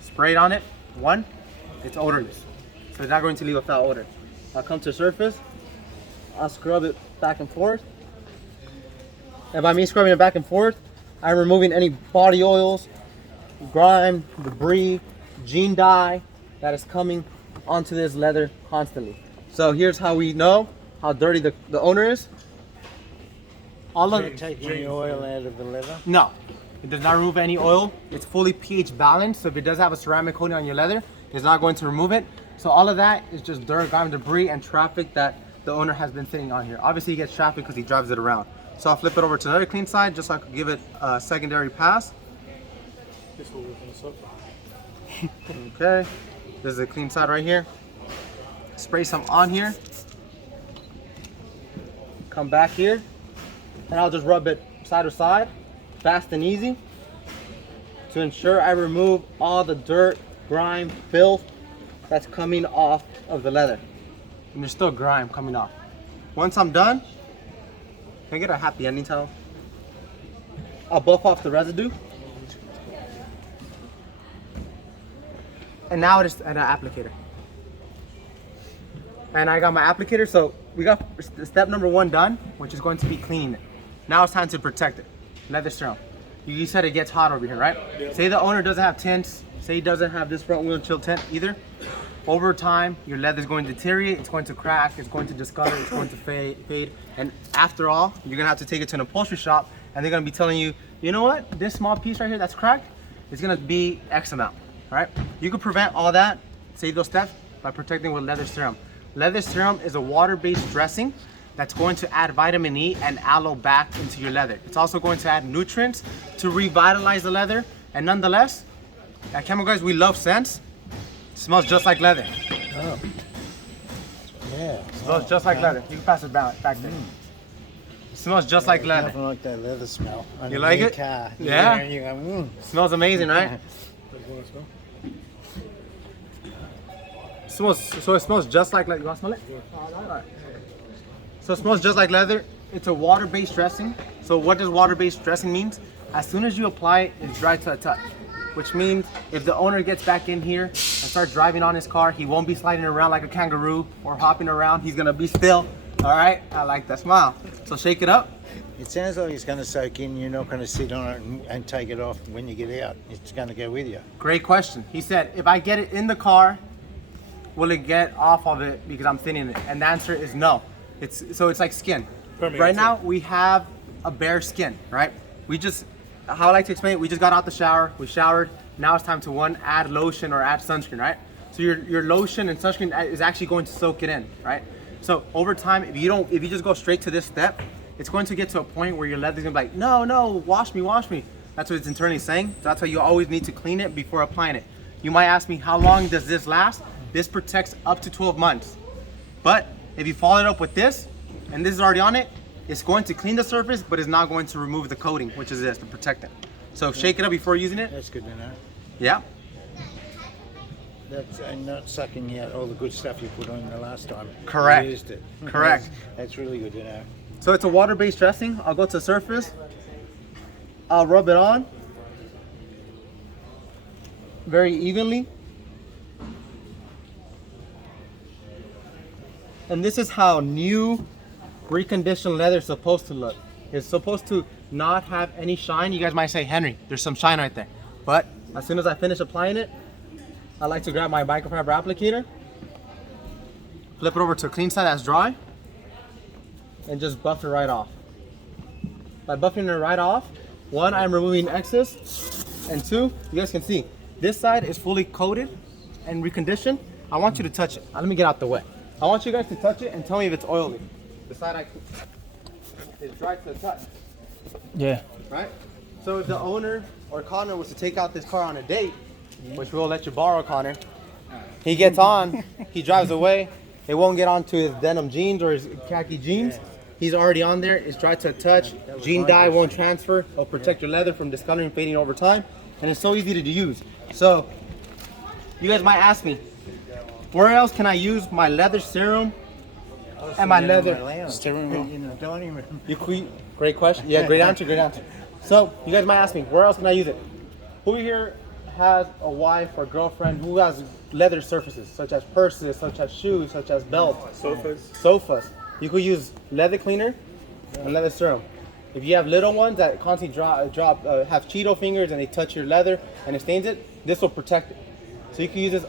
spray it on it. One, it's odorless, so it's not going to leave a foul odor. I'll come to the surface, I'll scrub it back and forth. And by me scrubbing it back and forth, I'm removing any body oils, grime, debris, jean dye that is coming onto this leather constantly. So here's how we know how dirty the owner is. All of it. Take any oil out of the leather? No, it does not remove any oil. It's fully pH balanced, so if it does have a ceramic coating on your leather, it's not going to remove it. So all of that is just dirt, grime, debris, and traffic that the owner has been sitting on here. Obviously he gets traffic because he drives it around. So I'll flip it over to another clean side just so I could give it a secondary pass. This will work on the sofa. Okay, this is a clean side right here. Spray some on here. Come back here, and I'll just rub it side to side, fast and easy, to ensure I remove all the dirt, grime, filth that's coming off of the leather. And there's still grime coming off. Once I'm done, can I get a happy ending towel? I'll buff off the residue. And now it is an applicator. And I got my applicator, so we got step number one done, which is going to be cleaning it. Now it's time to protect it. Leather serum. You said it gets hot over here, right? Yeah. Say the owner doesn't have tints, say he doesn't have this front wheel chill tint either. Over time, your leather is going to deteriorate, it's going to crack, it's going to discolor, it's going to fade. And after all, you're gonna have to take it to an upholstery shop and they're gonna be telling you, you know what, this small piece right here that's cracked, it's gonna be X amount, all right? You can prevent all that, save those steps by protecting with leather serum. Leather serum is a water-based dressing that's going to add vitamin E and aloe back into your leather. It's also going to add nutrients to revitalize the leather And nonetheless, at Chemical Guys, we love scents. It smells just like leather. Oh. Yeah. It smells just like leather. You can pass it back there. It smells just like leather. Nothing like that leather smell. On You a like new it? Car. Yeah. And you go, Smells amazing, right? So it smells just like leather. You want to smell it? Alright. So it smells just like leather. It's a water-based dressing. So what does water-based dressing means? As soon as you apply it, it's dry to the touch. Which means if the owner gets back in here and starts driving on his car, he won't be sliding around like a kangaroo or hopping around. He's gonna be still. All right, I like that smile. So shake it up. It sounds like it's going to soak in. You're not going to sit on it and take it off when you get out. It's going to go with you. Great question. He said, if I get it in the car, will it get off of it because I'm thinning it? And the answer is no. It's like skin. Right now we have a bare skin, right? How I like to explain it, we just got out the shower, we showered. Now it's time to add lotion or add sunscreen, right? So your lotion and sunscreen is actually going to soak it in, right? So over time, if you just go straight to this step, it's going to get to a point where your leather's gonna be like, no, wash me. That's what it's internally saying. So that's why you always need to clean it before applying it. You might ask me, how long does this last? This protects up to 12 months. But if you follow it up with this, and this is already on it, it's going to clean the surface, but it's not going to remove the coating, which is this, to protect it. So shake it up before using it. That's good to know. Yeah. That's not sucking out all the good stuff you put on the last time. Correct. You used it. Correct. That's really good to know. So it's a water-based dressing. I'll go to the surface. I'll rub it on very evenly. And this is how new reconditioned leather is supposed to look. It's supposed to not have any shine. You guys might say, Henry, there's some shine right there. But as soon as I finish applying it, I like to grab my microfiber applicator, flip it over to a clean side that's dry, and just buff it right off. By buffing it right off, one, I'm removing excess, and two, you guys can see, this side is fully coated and reconditioned. I want you to touch it. Let me get out the way. I want you guys to touch it and tell me if it's oily. The side is dry to the touch. Yeah. Right? So if the owner or Connor was to take out this car on a date, which we'll let you borrow, Connor, he gets on, he drives away, it won't get onto his denim jeans or his khaki jeans. He's already on there, it's dry to the touch, jean dye won't transfer, it'll protect your leather from discoloring and fading over time, and it's so easy to use. So, you guys might ask me, where else can I use my leather serum and my leather steering wheel in the dining room. Great question. Yeah, great answer, great answer. So, you guys might ask me, where else can I use it? Who here has a wife or girlfriend who has leather surfaces, such as purses, such as shoes, such as belts? Sofas. You could use leather cleaner and leather serum. If you have little ones that constantly have Cheeto fingers and they touch your leather and it stains it, this will protect it. So you can use this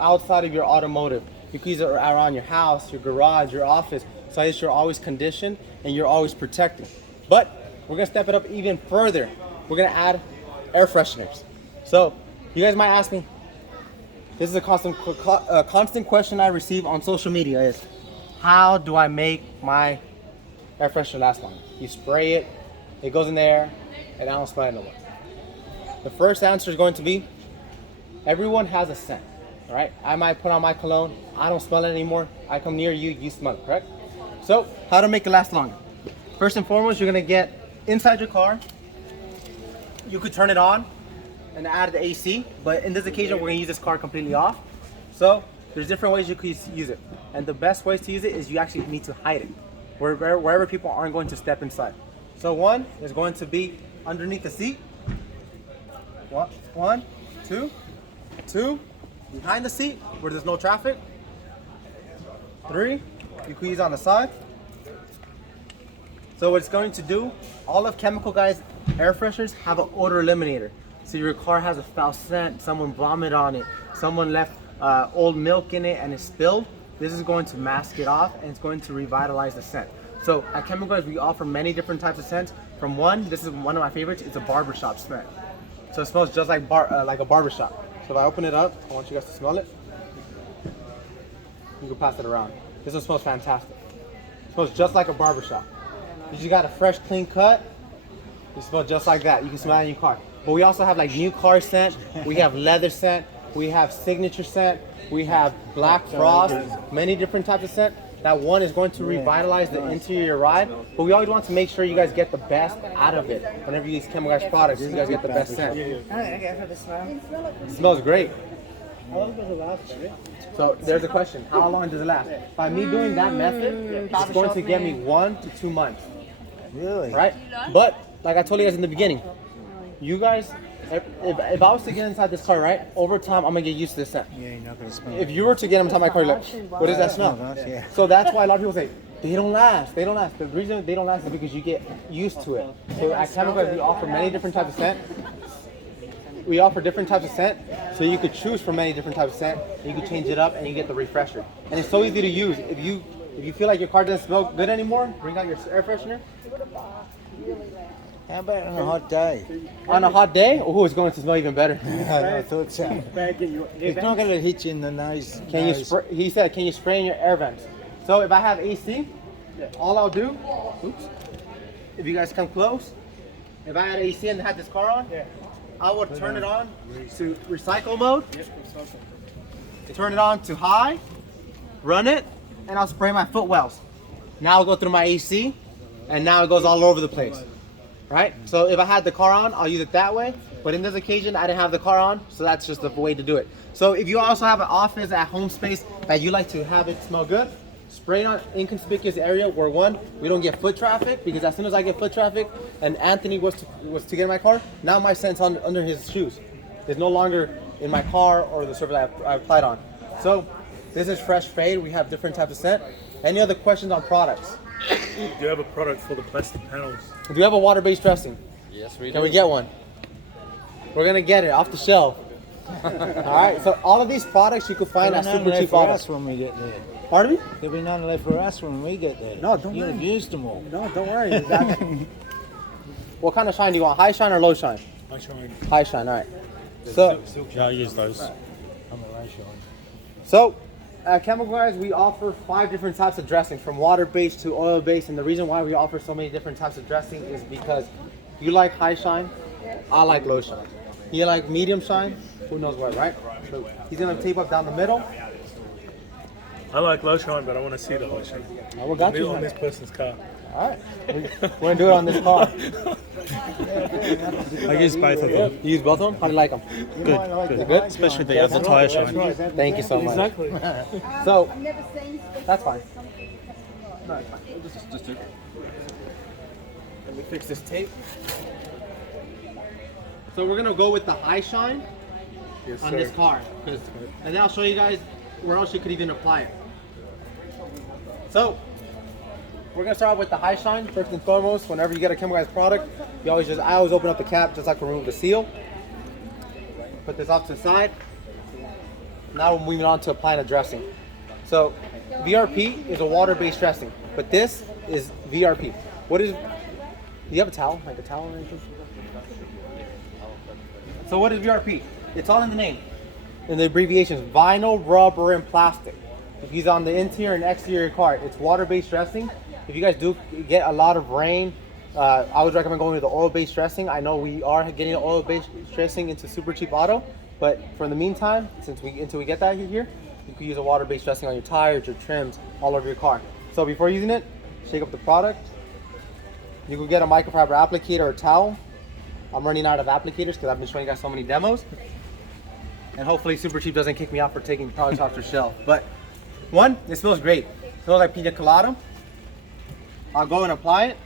outside of your automotive. You can use it around your house, your garage, your office, so that you're always conditioned and you're always protected. But we're gonna step it up even further. We're gonna add air fresheners. So you guys might ask me, this is a constant question I receive on social media is, how do I make my air freshener last long? You spray it, it goes in there, and I don't smell it no more. The first answer is going to be, everyone has a scent, all right? I might put on my cologne, I don't smell it anymore. I come near you, you smell it, correct? So, how to make it last longer? First and foremost, you're gonna get inside your car. You could turn it on and add the AC, but in this occasion, we're gonna use this car completely off. So, there's different ways you could use it. And the best ways to use it is you actually need to hide it, wherever people aren't going to step inside. So one is going to be underneath the seat. One, two, behind the seat where there's no traffic. 3, you could use on the side. So what it's going to do, all of Chemical Guys air fresheners have an odor eliminator. So your car has a foul scent, someone vomited on it, someone left old milk in it and it spilled. This is going to mask it off and it's going to revitalize the scent. So at Chemical Guys, we offer many different types of scents. From one, this is one of my favorites, it's a barbershop scent. So it smells just like a barbershop. So if I open it up, I want you guys to smell it. You can pass it around. This one smells fantastic. It smells just like a barbershop. You just got a fresh, clean cut. You smell just like that. You can smell it in your car. But we also have like new car scent, we have leather scent, we have signature scent, we have black frost, many different types of scent. That one is going to revitalize the interior ride, but we always want to make sure you guys get the best out of it. Whenever you use Chemical Guys products, you guys get the best scent. Okay, for the smell. It smells great. How long does it last, baby? So there's a question, how long does it last? By me doing that method, it's going to get me 1 to 2 months, Really? right? But like I told you guys in the beginning, you guys, if I was to get inside this car, right, over time I'm gonna get used to this scent. Yeah, you're not going to smell If you were to get inside my car, you're like, what does that smell? yeah. So that's why a lot of people say, they don't last, they don't last. The reason they don't last is because you get used to it. So at Chemical Guys, we offer many different types of scent. We offer different types of scent, so you could choose from many different types of scent. You can change it up and you get the refresher. And it's so easy to use. If you feel like your car doesn't smell good anymore, bring out your air freshener. How about on a hot day? On a hot day, oh, it's going to smell even better. I thought so. It's not going to hit you in the nose. Can you spray? He said, can you spray in your air vents? So if I have AC, all I'll do, oops, if you guys come close, if I had AC and had this car on, I would turn it on to recycle mode, turn it on to high, run it, and I'll spray my footwells. Now I'll go through my AC, and now it goes all over the place, right? So if I had the car on, I'll use it that way, but in this occasion, I didn't have the car on, so that's just the way to do it. So if you also have an office at home space that you like to have it smell good, spray it on inconspicuous area where one, we don't get foot traffic, because as soon as I get foot traffic and Anthony was to get in my car, now my scent's under his shoes. It's no longer in my car or the surface I applied on. So this is Fresh Fade. We have different types of scent. Any other questions on products? Do you have a product for the plastic panels? Do you have a water-based dressing? Yes, we do. Can we get one? We're gonna get it off the shelf. All right, so all of these products you can find at There'll be none left Supercheap for products. us when we get there. Pardon me? There'll be none left for us when we get there. No, don't You've worry. used them all. No, don't worry. What kind of shine do you want? High shine or low shine? I shine. High shine, all right. So, Yeah, I use those. I'm a ratio. so at Chemical Guys, we offer 5 different types of dressing, from water-based to oil-based. And the reason why we offer so many different types of dressing is because you like high shine, I like low shine. You like medium shine, who knows what, right? So he's gonna tape up down the middle. I like low shine, but I want to see the high shine. Oh, we got you. On this person's car. All right, we're gonna do it on this car. I use both of them. You use both of them? How do you like them? Good. Especially the other tire shine. Thank you so much. Exactly. So I've never seen that's fine. No, it's fine. Just do. Let me fix this tape. So we're gonna go with the high shine on this car, and then I'll show you guys where else you could even apply it. So we're gonna start with the high shine first and foremost. Whenever you get a Chemical Guys product, I always open up the cap just like to remove the seal. Put this off to the side. Now we're moving on to applying a dressing. So VRP is a water-based dressing, but this is VRP. What is? Do you have a towel? Like a towel or anything? So what is VRP? It's all in the name. In the abbreviations, vinyl, rubber, and plastic. If he's on the interior and exterior of your car, it's water-based dressing. If you guys do get a lot of rain, I would recommend going with the oil-based dressing. I know we are getting an oil-based dressing into Supercheap Auto, but for the meantime, until we get that here, you can use a water-based dressing on your tires, your trims, all over your car. So before using it, shake up the product. You can get a microfiber applicator or towel. I'm running out of applicators because I've been showing you guys so many demos. And hopefully Supercheap doesn't kick me out for taking products off the shelf. But one, it smells great. It smells like pina colada. I'll go and apply it.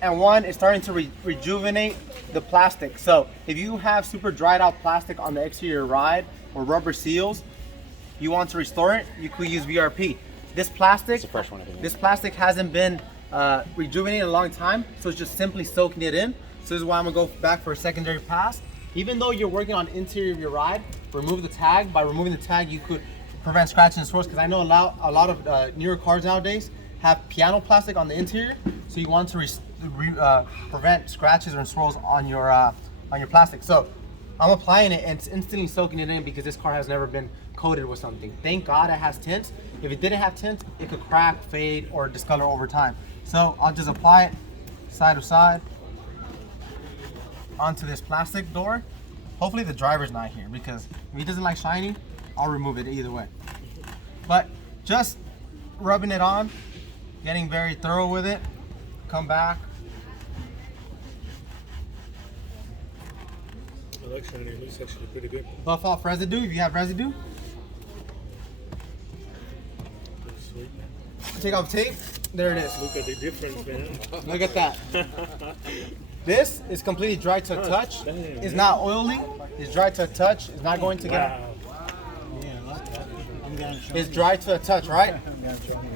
And one, it's starting to rejuvenate the plastic. So if you have super dried out plastic on the exterior ride or rubber seals, you want to restore it, you could use VRP. This plastic, this plastic hasn't been rejuvenated in a long time, so it's just simply soaking it in. So this is why I'm gonna go back for a secondary pass. Even though you're working on interior of your ride, remove the tag. By removing the tag, you could prevent scratches and swirls, because I know a lot of newer cars nowadays have piano plastic on the interior, so you want to prevent scratches or swirls on your plastic. So I'm applying it and it's instantly soaking it in because this car has never been coated with something. Thank God it has tints. If it didn't have tints, it could crack, fade, or discolor over time. So I'll just apply it side to side. onto this plastic door. Hopefully the driver's not here, because if he doesn't like shiny, I'll remove it either way. But just rubbing it on, getting very thorough with it. Come back. I like shiny. It looks actually pretty good. Buff off residue if you have residue. Looks sweet. Take off tape. There it is. Look at the difference, man. Look at that. This is completely dry to touch. Damn, It's man. not oily. It's dry to touch. It's not going to get. Wow. Yeah, I like that. I'm going to show It's you. dry to touch, right? I'm going to show you.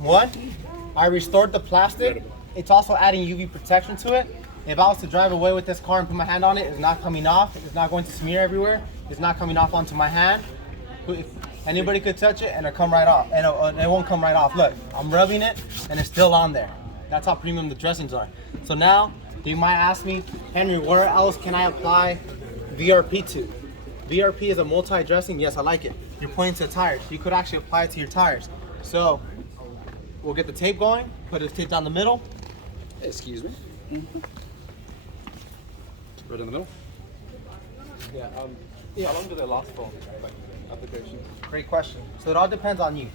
One, I restored the plastic. It's also adding UV protection to it. If I was to drive away with this car and put my hand on it, it's not coming off. It's not going to smear everywhere. It's not coming off onto my hand. If anybody could touch it and it'll come right off. And it won't come right off. Look, I'm rubbing it and it's still on there. That's how premium the dressings are. So now, you might ask me, Henry, where else can I apply VRP to? VRP is a multi-dressing. Yes, I like it. You're pointing to the tires. You could actually apply it to your tires. So we'll get the tape going, put the tape down the middle. Excuse me. Right in the middle. How long do they last for? Like application? Great question. So it all depends on you.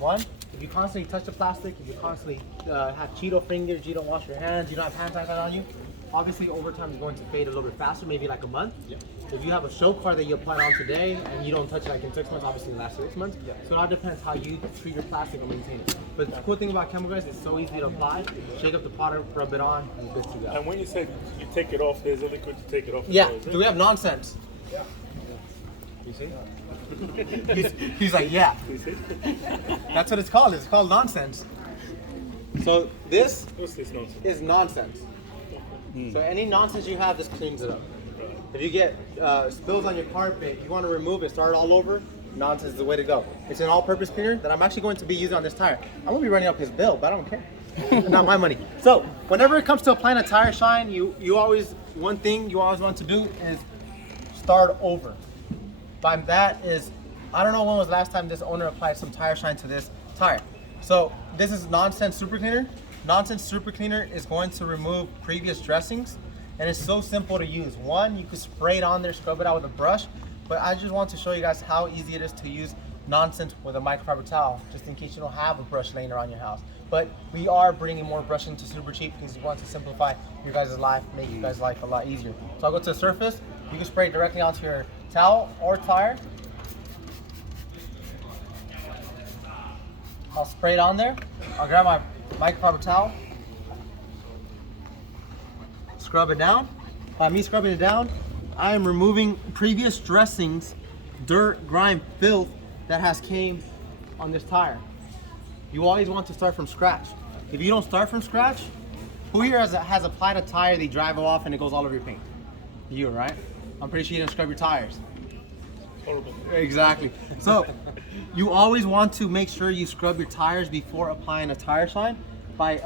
One, if you constantly touch the plastic, if you constantly have Cheeto fingers, you don't wash your hands, you don't have hand sanitizer on you, obviously over time it's going to fade a little bit faster, maybe like a month. Yeah. If you have a show car that you apply on today and you don't touch it like in 6 months, obviously it lasts 6 months. Yeah. So it all depends how you treat your plastic and maintain it. But the cool thing about chemical guys, it's so easy to apply. Shake up the product, rub it on, and you're good to go. And when you say you take it off, there's a liquid to take it off. as Yeah, well, is it? do we have nonsense? You see? He's like, yeah. You see? That's what it's called. It's called nonsense. So this What's this nonsense? is nonsense. So any nonsense you have, this cleans it up. If you get spills on your carpet, you want to remove it, start it all over, nonsense is the way to go. It's an all-purpose cleaner that I'm actually going to be using on this tire. I'm going to be running up his bill, but I don't care. Not my money. So whenever it comes to applying a tire shine, one thing you always want to do is start over. By that is, I don't know when was the last time this owner applied some tire shine to this tire. So this is Nonsense Super Cleaner. Nonsense Super Cleaner is going to remove previous dressings, and it's so simple to use. One, you can spray it on there, scrub it out with a brush, but I just want to show you guys how easy it is to use Nonsense with a microfiber towel, just in case you don't have a brush laying around your house. But we are bringing more brushing to Supercheap because we want to simplify your guys' life, make you guys' life a lot easier. So I'll go to the surface. You can spray it directly onto your towel or tire. I'll spray it on there. I'll grab my microfiber towel, scrub it down. By me scrubbing it down, I am removing previous dressings, dirt, grime, filth that has came on this tire. You always want to start from scratch. If you don't start from scratch, who here has applied a tire, they drive it off and it goes all over your paint? You, right? I'm pretty sure you didn't scrub your tires. Horrible. Exactly. So you always want to make sure you scrub your tires before applying a tire shine. By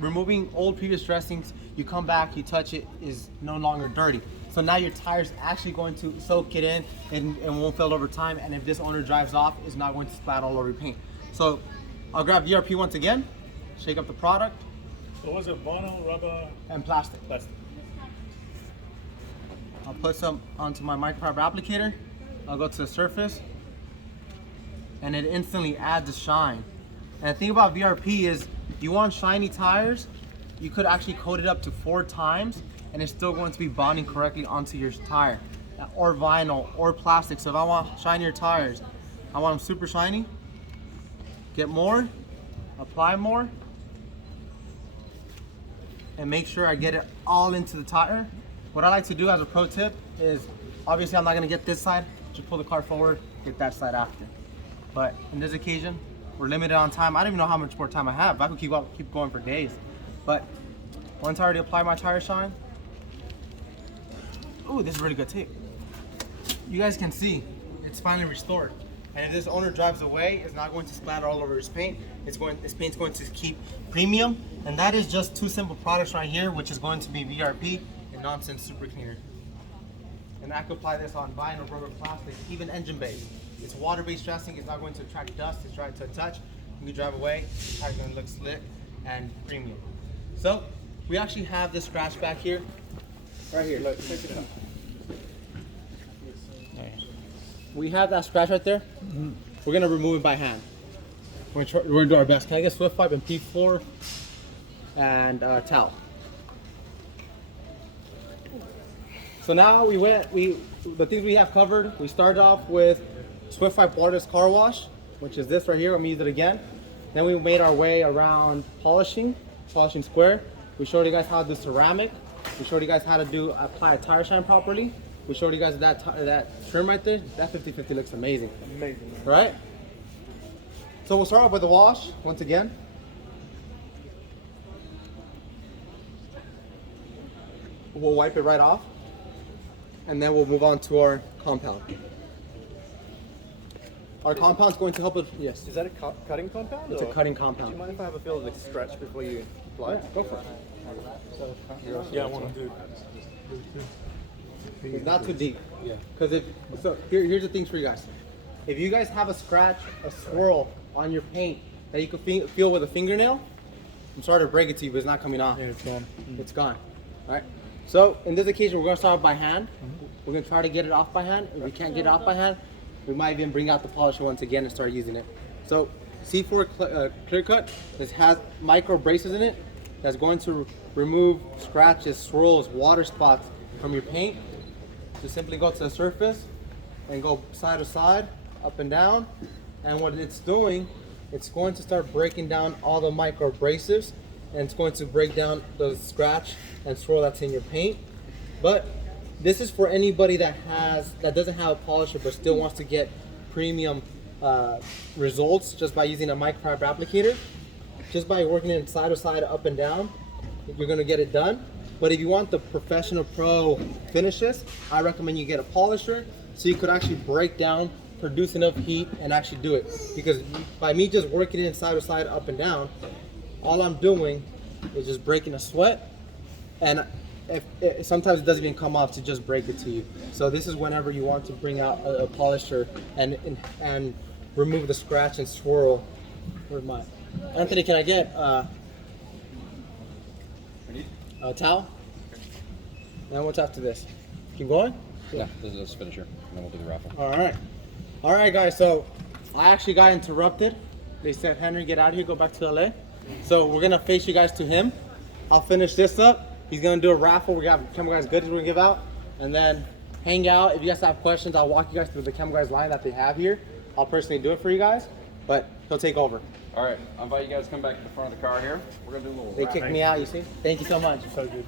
removing old previous dressings, you come back, you touch it, is no longer dirty. So now your tire's actually going to soak it in and won't fade over time. And if this owner drives off, it's not going to splat all over your paint. So I'll grab VRP once again, shake up the product, So was it vinyl, rubber, and plastic. plastic? I'll put some onto my microfiber applicator. I'll go to the surface, and it instantly adds a shine. And the thing about VRP is, you want shiny tires, you could actually coat it up to 4 times, and it's still going to be bonding correctly onto your tire, or vinyl, or plastic. So if I want shinier tires, I want them super shiny, get more, apply more, and make sure I get it all into the tire. What I like to do as a pro tip is, obviously I'm not gonna get this side, just pull the car forward, get that side after. But in this occasion, we're limited on time. I don't even know how much more time I have. I could keep going for days. But once I already applied my tire shine, ooh, this is really good tape. You guys can see, it's finally restored. And if this owner drives away, it's not going to splatter all over his paint. This paint's going to keep premium. And that is just 2 simple products right here, which is going to be VRP and Nonsense Super Cleaner. And I could apply this on vinyl, rubber, plastic, even engine bay. It's water-based dressing. It's not going to attract dust. It's right to touch. You can drive away. The tire's going to look slick and premium. So we actually have this scratch back here. Right here, look, check it out. We have that scratch right there. We're gonna remove it by hand. We're gonna do our best. Can I get Swift Wipe and P4 and towel? So now the things we have covered. We started off with Swift Wipe waterless car wash, which is this right here. I'm gonna use it again. Then we made our way around polishing square. We showed you guys how to do ceramic. We showed you guys how to apply a tire shine properly. We showed you guys that trim right there. That 50/50 looks amazing. Amazing. Right? So we'll start off with the wash once again. We'll wipe it right off, and then we'll move on to our compound. Our compound's going to help us. Yes, Is that a cutting compound? it's a or- cutting Do you compound. mind if I have a feel of the scratch before you apply? Yeah, go for it. Yeah, I want to do. It's not too deep. Yeah. Because here's the things for you guys. If you guys have a scratch, a swirl on your paint that you can feel with a fingernail, I'm sorry to break it to you, but it's not coming off. Yeah, it's gone. It's gone. All right. So in this occasion, we're gonna start by hand. We're gonna try to get it off by hand. If we can't get it off by hand, we might even bring out the polisher once again and start using it. So C4 clear cut. This has micro braces in it that's going to remove scratches, swirls, water spots from your paint. Just simply go to the surface and go side to side, up and down. And what it's doing, it's going to start breaking down all the micro abrasives, and it's going to break down the scratch and swirl that's in your paint. But this is for anybody that doesn't have a polisher but still wants to get premium results just by using a microfiber applicator. Just by working it side to side, up and down, you're gonna get it done. But if you want the professional pro finishes, I recommend you get a polisher so you could actually break down, produce enough heat, and actually do it. Because by me just working it side to side, up and down, all I'm doing is just breaking a sweat, and sometimes it doesn't even come off to just break it to you. So this is whenever you want to bring out a polisher and remove the scratch and swirl. Where's mine? Anthony, can I get a towel? And what's after this? Keep going? Yeah, this is finisher, and then we'll do the raffle. All right, guys. So I actually got interrupted. They said, Henry, get out of here, go back to LA. So we're gonna face you guys to him. I'll finish this up. He's gonna do a raffle. We got Chemical Guys goodies we're gonna give out, and then hang out. If you guys have questions, I'll walk you guys through the Chemical Guys line that they have here. I'll personally do it for you guys, but he'll take over. All right, I invite you guys to come back to the front of the car here. We're gonna do a little They raffle. kicked me out, you see? Thank you so much. So good.